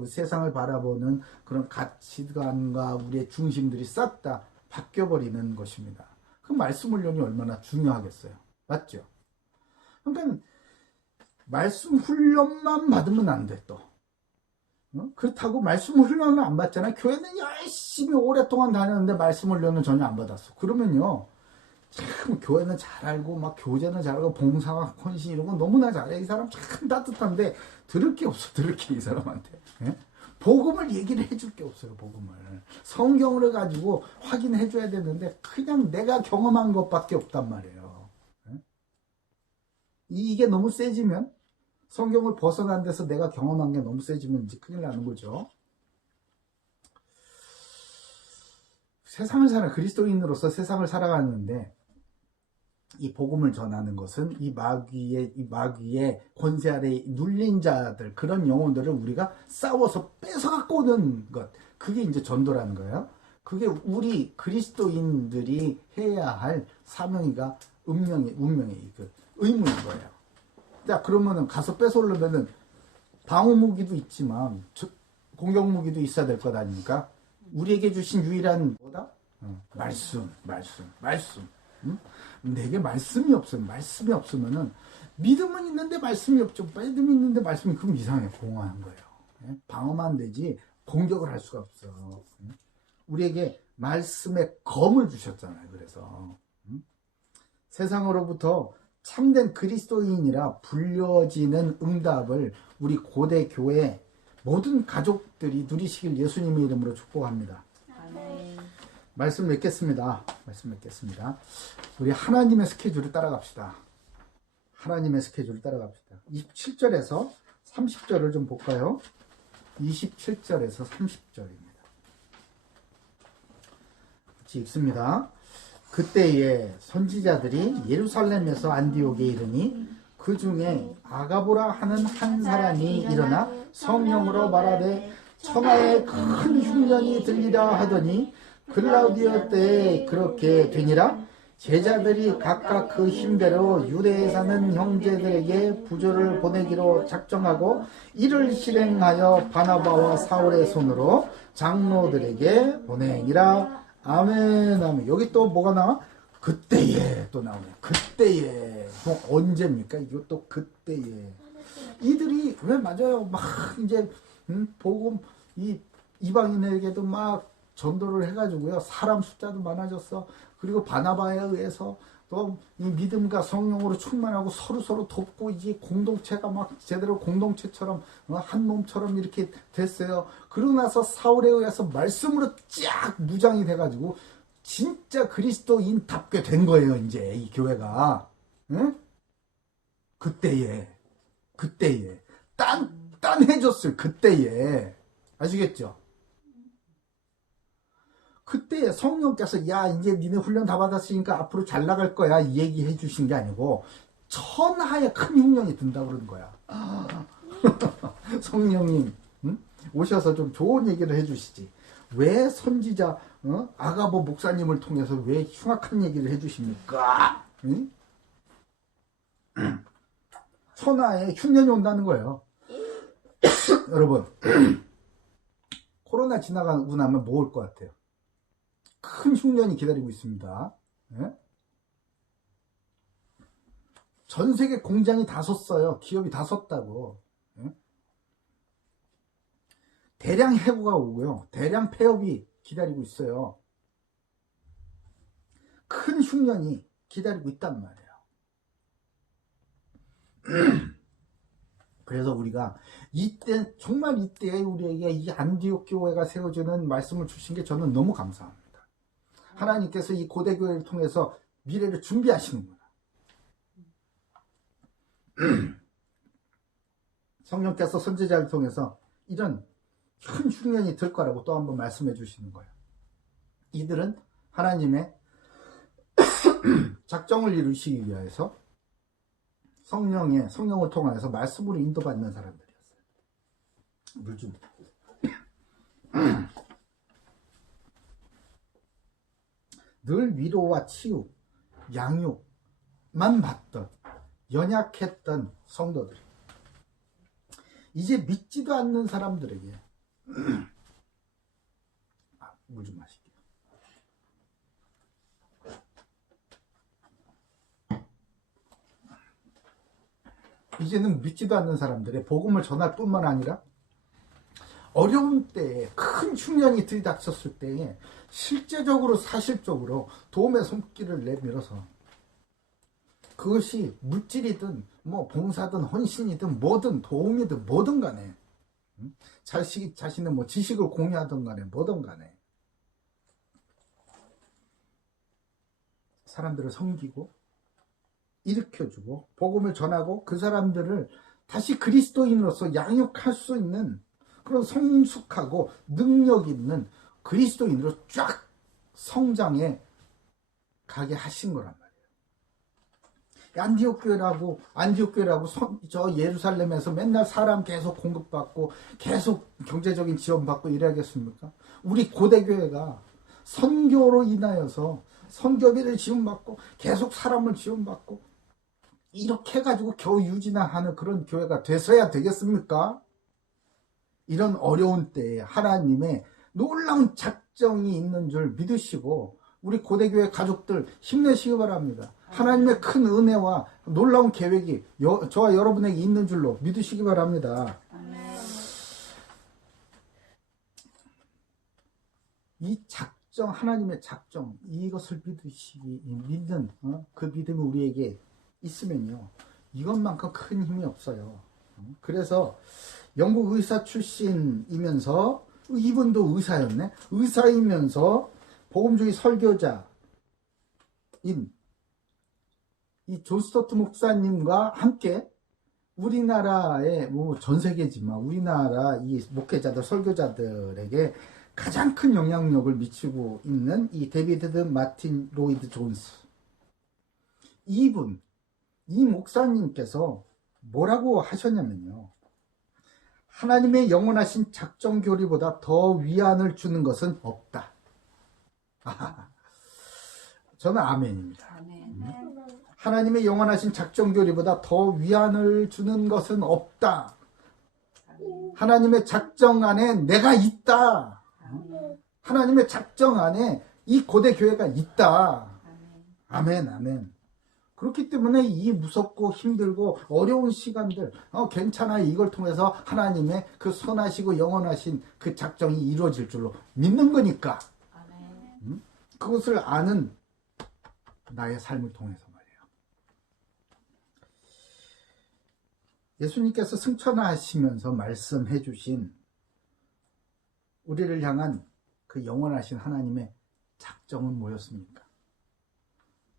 세상을 바라보는 그런 가치관과 우리의 중심들이 싹 다 바뀌어버리는 것입니다. 그 말씀 훈련이 얼마나 중요하겠어요. 맞죠? 그러니까 말씀 훈련만 받으면 안 돼, 또. 그렇다고 말씀 훈련을 안 받잖아. 교회는 열심히 오랫동안 다녔는데 말씀 훈련은 전혀 안 받았어. 그러면요. 참 교회는 잘 알고 막 교제는 잘 알고 봉사와 헌신 이런 거 너무나 잘해. 이 사람 참 따뜻한데 들을 게 없어. 들을 게 이 사람한테. 예? 복음을 얘기를 해줄 게 없어요. 복음을. 성경을 가지고 확인해 줘야 되는데 그냥 내가 경험한 것밖에 없단 말이에요. 예? 이게 너무 세지면 성경을 벗어난 데서 내가 경험한 게 너무 세지면 이제 큰일 나는 거죠. 그리스도인으로서 세상을 살아가는데 이 복음을 전하는 것은 이 마귀의 권세 아래 눌린 자들, 그런 영혼들을 우리가 싸워서 뺏어갖고 오는 것. 그게 이제 전도라는 거예요. 그게 우리 그리스도인들이 해야 할 사명이가 운명의 그 의무인 거예요. 자, 그러면은 가서 뺏어오려면은 방어무기도 있지만 공격무기도 있어야 될 것 아닙니까? 우리에게 주신 유일한 뭐다? 말씀. 응? 내게 말씀이 없으면은 믿음은 있는데 말씀이 없죠. 믿음이 있는데 말씀이 그럼 이상해. 공허한 거예요. 예? 방어만 되지 공격을 할 수가 없어. 응? 우리에게 말씀의 검을 주셨잖아요. 그래서 세상으로부터 참된 그리스도인이라 불려지는 응답을 우리 고대 교회 모든 가족들이 누리시길 예수님의 이름으로 축복합니다. 아멘. 말씀 맺겠습니다. 우리 하나님의 스케줄을 따라갑시다. 27절에서 30절을 좀 볼까요? 27절에서 30절입니다. 같이 읽습니다. 그때에 선지자들이 예루살렘에서 안디옥에 이르니 그 중에 아가보라 하는 한 사람이 일어나 성령으로 말하되 천하에 큰 흉년이 들리라 하더니 글라우디오 때에 그렇게 되니라. 제자들이 각각 그 힘대로 유대에 사는 형제들에게 부조를 보내기로 작정하고 이를 실행하여 바나바와 사울의 손으로 장로들에게 보내니라. 아멘. 아멘. 여기 또 뭐가 나와? 그때에 또 나오네. 그때에. 언제입니까? 이것도 그때에. 이들이 왜 맞아요? 막 이제 복음 이방인에게도 막 전도를 해가지고요. 사람 숫자도 많아졌어. 그리고 바나바에 의해서 또 이 믿음과 성령으로 충만하고 서로 돕고 이제 공동체가 막 제대로 공동체처럼 한 몸처럼 이렇게 됐어요. 그러고 나서 사울에 의해서 말씀으로 쫙 무장이 돼가지고 진짜 그리스도인답게 된 거예요. 이제 이 교회가. 응? 그때에 딴해줬어요. 그때에. 아시겠죠? 그때 성령께서 야 이제 니네 훈련 다 받았으니까 앞으로 잘 나갈 거야 이 얘기해 주신 게 아니고 천하에 큰 흉년이 든다고 그러는 거야. 성령님 오셔서 좀 좋은 얘기를 해 주시지. 왜 선지자 아가보 목사님을 통해서 왜 흉악한 얘기를 해 주십니까? 천하에 흉년이 온다는 거예요. 여러분 코로나 지나가고 나면 뭐 올 것 같아요? 큰 흉년이 기다리고 있습니다. 예? 전 세계 공장이 다 섰어요. 기업이 다 섰다고. 예? 대량 해고가 오고요. 대량 폐업이 기다리고 있어요. 큰 흉년이 기다리고 있단 말이에요. 그래서 우리가 이때 정말 이때 우리에게 이 안디옥 교회가 세워지는 말씀을 주신 게 저는 너무 감사합니다. 하나님께서 이 고대 교회를 통해서 미래를 준비하시는구나. 성령께서 선지자를 통해서 이런 큰 흉년이 들 거라고 또 한번 말씀해 주시는 거예요. 이들은 하나님의 작정을 이루시기 위해서 성령을 통하여서 말씀으로 인도받는 사람들이었어요. 물 좀. 늘 위로와 치유, 양육만 받던 연약했던 성도들. 이제 믿지도 않는 사람들에게 물 좀 마실게요. 이제는 믿지도 않는 사람들의 복음을 전할 뿐만 아니라 어려운 때에 큰 흉년이 들이닥쳤을 때에 실제적으로 사실적으로 도움의 손길을 내밀어서 그것이 물질이든 뭐 봉사든 헌신이든 뭐든 도움이든 뭐든 간에 자신의 뭐 지식을 공유하든 간에 뭐든 간에 사람들을 섬기고 일으켜주고 복음을 전하고 그 사람들을 다시 그리스도인으로서 양육할 수 있는 그런 성숙하고 능력 있는 그리스도인으로 쫙 성장해 가게 하신 거란 말이에요. 안디옥 교회라고 저 예루살렘에서 맨날 사람 계속 공급받고 계속 경제적인 지원받고 이래야겠습니까? 우리 고대교회가 선교로 인하여서 선교비를 지원받고 계속 사람을 지원받고 이렇게 해가지고 겨우 유지나 하는 그런 교회가 돼서야 되겠습니까? 이런 어려운 때에 하나님의 놀라운 작정이 있는 줄 믿으시고 우리 고대교회 가족들 힘내시기 바랍니다. 하나님의 큰 은혜와 놀라운 계획이 저와 여러분에게 있는 줄로 믿으시기 바랍니다. 이 작정, 하나님의 작정, 이것을 믿는 그 믿음이 우리에게 있으면요, 이것만큼 큰 힘이 없어요. 그래서 영국 의사 출신이면서 이분도 의사였네. 의사이면서 복음주의 설교자인 이 존 스토트 목사님과 함께 우리나라의 뭐 전 세계지만 우리나라 이 목회자들 설교자들에게 가장 큰 영향력을 미치고 있는 이 데이비드 마틴 로이드 존스, 이 목사님께서 뭐라고 하셨냐면요, 하나님의 영원하신 작정 교리보다 더 위안을 주는 것은 없다. 저는 아멘입니다. 하나님의 영원하신 작정 교리보다 더 위안을 주는 것은 없다. 하나님의 작정 안에 내가 있다. 하나님의 작정 안에 이 고대 교회가 있다. 아멘, 아멘. 그렇기 때문에 이 무섭고 힘들고 어려운 시간들, 괜찮아, 이걸 통해서 하나님의 그 선하시고 영원하신 그 작정이 이루어질 줄로 믿는 거니까. 그것을 아는 나의 삶을 통해서 말이에요. 예수님께서 승천하시면서 말씀해 주신 우리를 향한 그 영원하신 하나님의 작정은 뭐였습니까?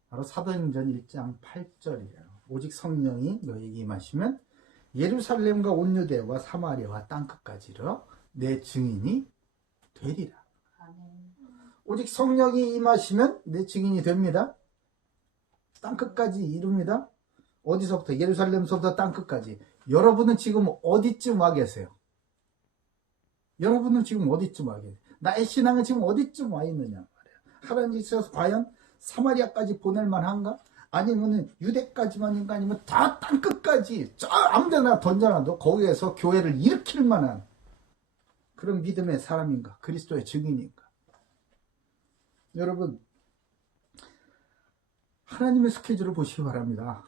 바로 사도행전 1장 8절이에요. 오직 성령이 너희에게 임하시면 예루살렘과 온 유대와 사마리아와 땅끝까지로 내 증인이 되리라. 오직 성령이 임하시면 내 증인이 됩니다. 땅끝까지 이룹니다. 어디서부터? 예루살렘서부터 땅끝까지. 여러분은 지금 어디쯤 와 계세요? 여러분은 지금 어디쯤 와 계세요? 나의 신앙은 지금 어디쯤 와 있느냐 말이에요. 하나님께서 과연 사마리아까지 보낼 만한가? 아니면 유대까지만인가? 아니면 다 땅끝까지 저 아무데나 던져놔도 거기에서 교회를 일으킬 만한 그런 믿음의 사람인가? 그리스도의 증인인가? 여러분, 하나님의 스케줄을 보시기 바랍니다.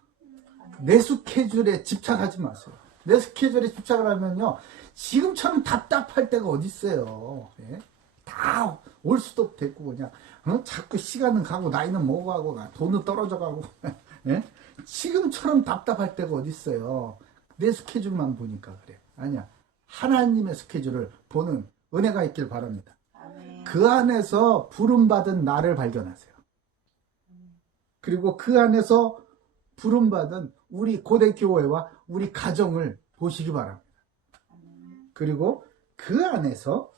내 스케줄에 집착하지 마세요. 내 스케줄에 집착을 하면요, 지금처럼 답답할 때가 어디 있어요. 예? 다 올 수도 됐고 그냥 자꾸 시간은 가고 나이는 먹어가고 돈은 떨어져가고 예? 지금처럼 답답할 때가 어디 있어요. 내 스케줄만 보니까 그래. 아니야. 하나님의 스케줄을 보는 은혜가 있길 바랍니다. 아멘. 그 안에서 부름받은 나를 발견하세요. 그리고 그 안에서 부름받은 우리 고대교회와 우리 가정을 보시기 바랍니다. 그리고 그 안에서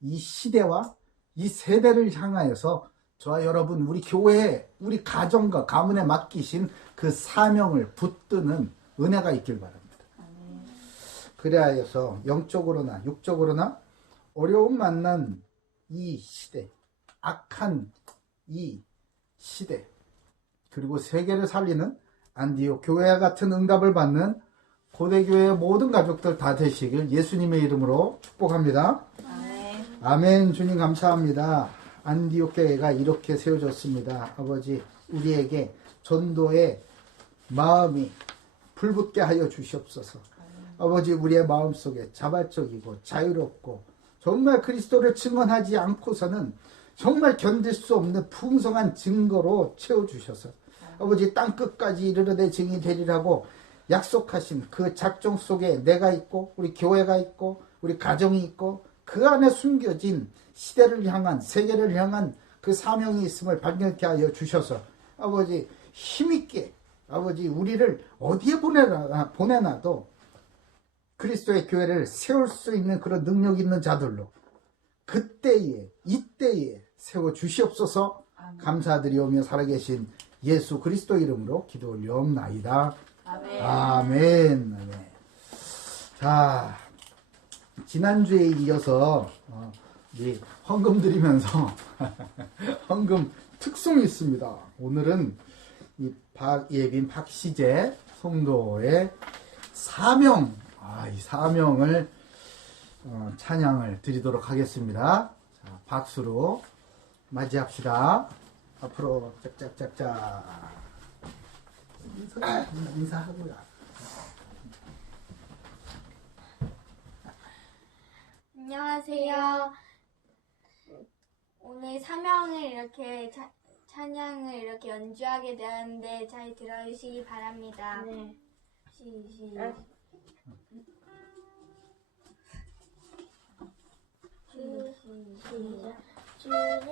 이 시대와 이 세대를 향하여서 저와 여러분 우리 교회에 우리 가정과 가문에 맡기신 그 사명을 붙드는 은혜가 있길 바랍니다. 그래야 해서 영적으로나 육적으로나 어려움 만난 이 시대, 악한 이 시대, 그리고 세계를 살리는 안디옥 교회와 같은 응답을 받는 고대교회의 모든 가족들 다 되시길 예수님의 이름으로 축복합니다. 아멘. 아멘. 주님 감사합니다. 안디옥 교회가 이렇게 세워졌습니다. 아버지, 우리에게 전도의 마음이 불붙게 하여 주시옵소서. 아버지, 우리의 마음속에 자발적이고 자유롭고 정말 그리스도를 증언하지 않고서는 정말 견딜 수 없는 풍성한 증거로 채워주셔서 아버지, 땅 끝까지 이르러 내 증인이 되리라고 약속하신 그 작정 속에 내가 있고 우리 교회가 있고 우리 가정이 있고 그 안에 숨겨진 시대를 향한 세계를 향한 그 사명이 있음을 발견케 하여 주셔서 아버지, 힘있게 아버지 우리를 어디에 보내놔도 그리스도의 교회를 세울 수 있는 그런 능력 있는 자들로 그때에 이때에 세워 주시옵소서. 감사드리오며 살아계신 예수 그리스도 이름으로 기도 올려옵나이다. 아멘. 아멘. 아멘. 자, 지난주에 이어서 우리 헌금 드리면서 헌금 특송이 있습니다. 오늘은 이 예빈 박시재 성도의 사명, 이 사명을 찬양을 드리도록 하겠습니다. 자, 박수로 맞이합시다. 앞으로 짝짝짝짝 인사하고요. 안녕하세요. 오늘 사명을 이렇게 찬양을 이렇게 연주하게 되었는데 잘 들어주시기 바랍니다. 네. 시작. 주님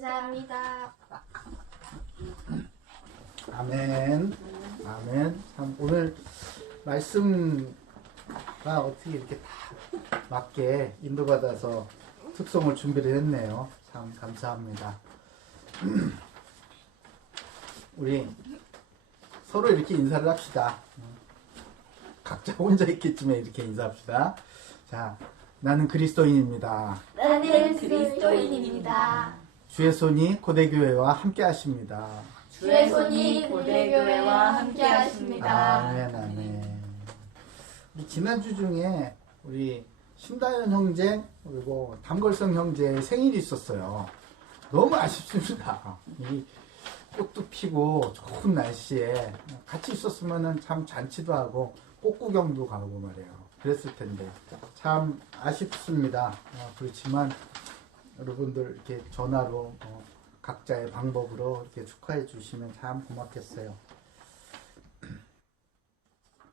감사합니다. 아멘. 아멘. 참 오늘 말씀가 어떻게 이렇게 다 맞게 인도받아서 특송을 준비를 했네요. 참 감사합니다. 우리 서로 이렇게 인사를 합시다. 각자 혼자 있겠지만 이렇게 인사합시다. 자, 나는 그리스도인입니다. 나는 그리스도인입니다. 주의 손이 고대교회와 함께 하십니다. 주의 손이 고대교회와 함께 하십니다. 아멘, 아멘. 우리 지난주 중에 우리 신다현 형제 그리고 담걸성 형제의 생일이 있었어요. 너무 아쉽습니다. 이 꽃도 피고 좋은 날씨에 같이 있었으면 참 잔치도 하고 꽃구경도 가고 말이에요. 그랬을 텐데 참 아쉽습니다. 그렇지만 여러분들 이렇게 전화로 각자의 방법으로 이렇게 축하해 주시면 참 고맙겠어요.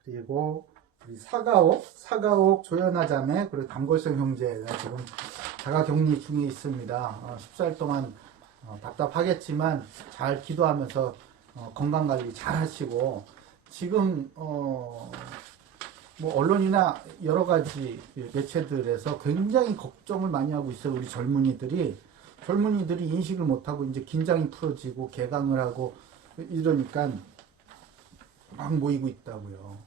그리고 우리 사가옥 조연아 자매, 그리고 담골성 형제가 지금 자가격리 중에 있습니다. 14일 동안 답답하겠지만 잘 기도하면서 건강관리 잘 하시고, 지금 뭐 언론이나 여러 가지 매체들에서 굉장히 걱정을 많이 하고 있어요. 우리 젊은이들이 인식을 못하고 이제 긴장이 풀어지고 개강을 하고 이러니까 막 모이고 있다고요.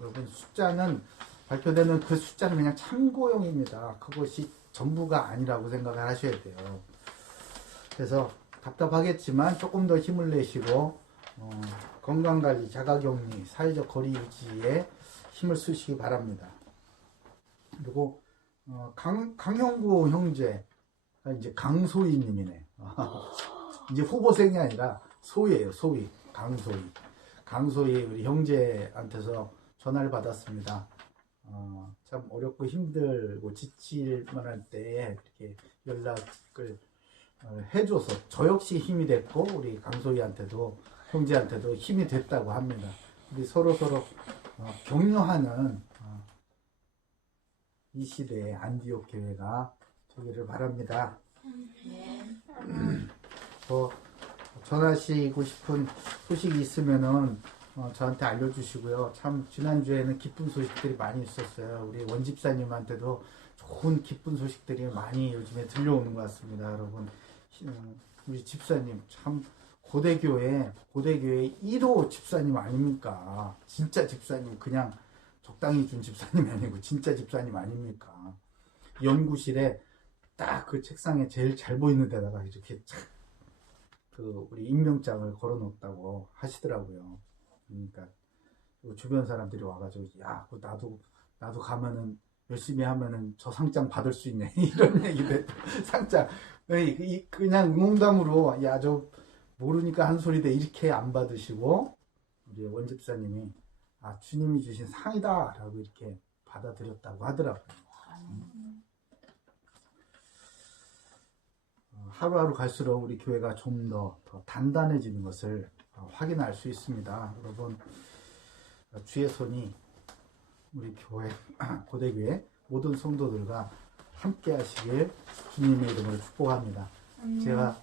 여러분, 숫자는, 발표되는 그 숫자는 그냥 참고용입니다. 그것이 전부가 아니라고 생각을 하셔야 돼요. 그래서 답답하겠지만 조금 더 힘을 내시고 건강관리, 자가격리, 사회적 거리 유지에 힘을 쓰시기 바랍니다. 그리고 강형구 형제, 이제 강소희님이네. 이제 후보생이 아니라 소희예요. 소희, 강소희 우리 형제한테서 전화를 받았습니다. 참 어렵고 힘들고 지칠 만할 때에 이렇게 연락을 해줘서 저 역시 힘이 됐고, 우리 강소희한테도, 형제한테도 힘이 됐다고 합니다. 우리 서로 격려하는 이 시대에 안디옥 교회가 되기를 바랍니다. 더 전하시고 싶은 소식이 있으면은 저한테 알려주시고요. 참 지난주에는 기쁜 소식들이 많이 있었어요. 우리 원집사님한테도 좋은 기쁜 소식들이 많이 요즘에 들려오는 것 같습니다. 여러분, 우리 집사님 참 고대교회 1호 집사님 아닙니까? 진짜 집사님, 그냥 적당히 준 집사님이 아니고 진짜 집사님 아닙니까? 연구실에 딱 그 책상에 제일 잘 보이는 데다가 이렇게 우리 임명장을 걸어 놓았다고 하시더라고요. 그러니까 주변 사람들이 와가지고, 야, 나도 가면은 열심히 하면은 저 상장 받을 수 있네 이런 얘기도 했고, 상장 그냥 농담으로, 야, 저 모르니까 한 소리대 이렇게 안 받으시고, 우리 원집사님이 주님이 주신 상이다 라고 이렇게 받아들였다고 하더라고요. 하루하루 갈수록 우리 교회가 좀 더 단단해지는 것을 확인할 수 있습니다. 여러분, 주의 손이 우리 교회, 고대교회 모든 성도들과 함께 하시길 주님의 이름으로 축복합니다. 제가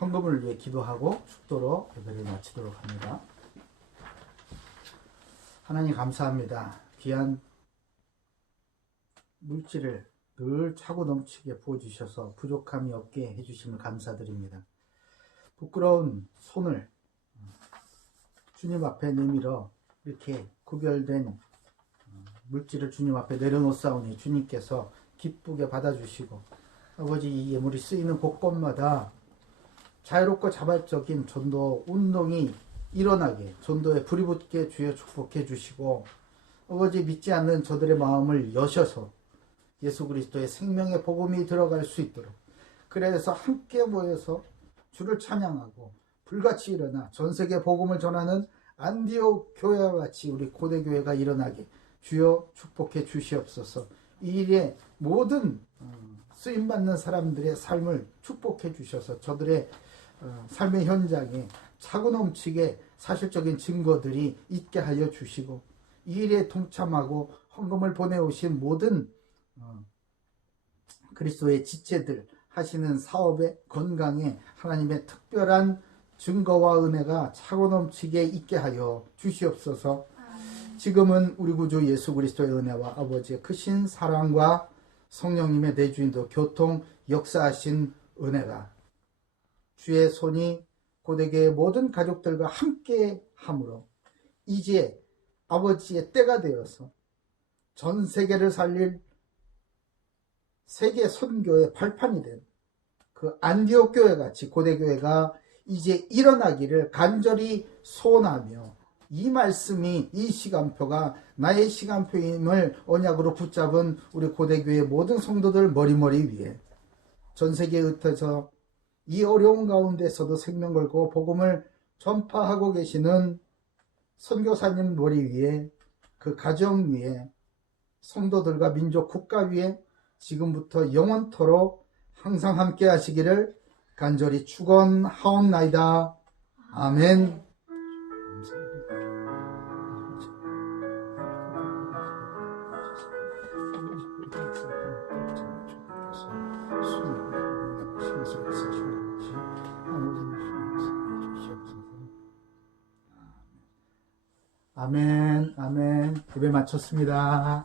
헌금을 위해 기도하고 축도로 예배를 마치도록 합니다. 하나님 감사합니다. 귀한 물질을 늘 차고 넘치게 부어주셔서 부족함이 없게 해주심을 감사드립니다. 부끄러운 손을 주님 앞에 내밀어 이렇게 구별된 물질을 주님 앞에 내려놓사오니 주님께서 기쁘게 받아주시고, 아버지, 이 예물이 쓰이는 곳곳마다 자유롭고 자발적인 전도 운동이 일어나게, 전도에 불이 붙게 주여 축복해 주시고, 아버지, 믿지 않는 저들의 마음을 여셔서 예수 그리스도의 생명의 복음이 들어갈 수 있도록, 그래서 함께 모여서 주를 찬양하고 불같이 일어나 전세계 복음을 전하는 안디옥 교회와 같이 우리 고대교회가 일어나게 주여 축복해 주시옵소서. 이 일에 모든 쓰임받는 사람들의 삶을 축복해 주셔서 저들의 삶의 현장에 차고 넘치게 사실적인 증거들이 있게 하여 주시고, 이 일에 동참하고 헌금을 보내오신 모든 그리스도의 지체들 하시는 사업에, 건강에 하나님의 특별한 증거와 은혜가 차고 넘치게 있게 하여 주시옵소서. 지금은 우리 구주 예수 그리스도의 은혜와 아버지의 크신 사랑과 성령님의 내주인도 교통 역사하신 은혜가 주의 손이 고대교의 모든 가족들과 함께 함으로 이제 아버지의 때가 되어서 전 세계를 살릴 세계 선교의 발판이 된 그 안디옥 교회 같이 고대교회가 이제 일어나기를 간절히 소원하며, 이 말씀이, 이 시간표가 나의 시간표임을 언약으로 붙잡은 우리 고대교회 모든 성도들 머리머리 위에 전 세계에 흩어져 이 어려운 가운데서도 생명 걸고 복음을 전파하고 계시는 선교사님 머리 위에, 그 가정 위에, 성도들과 민족 국가 위에 지금부터 영원토록 항상 함께 하시기를 간절히 축원하옵나이다. 아멘. 아멘, 아멘. 예배 마쳤습니다.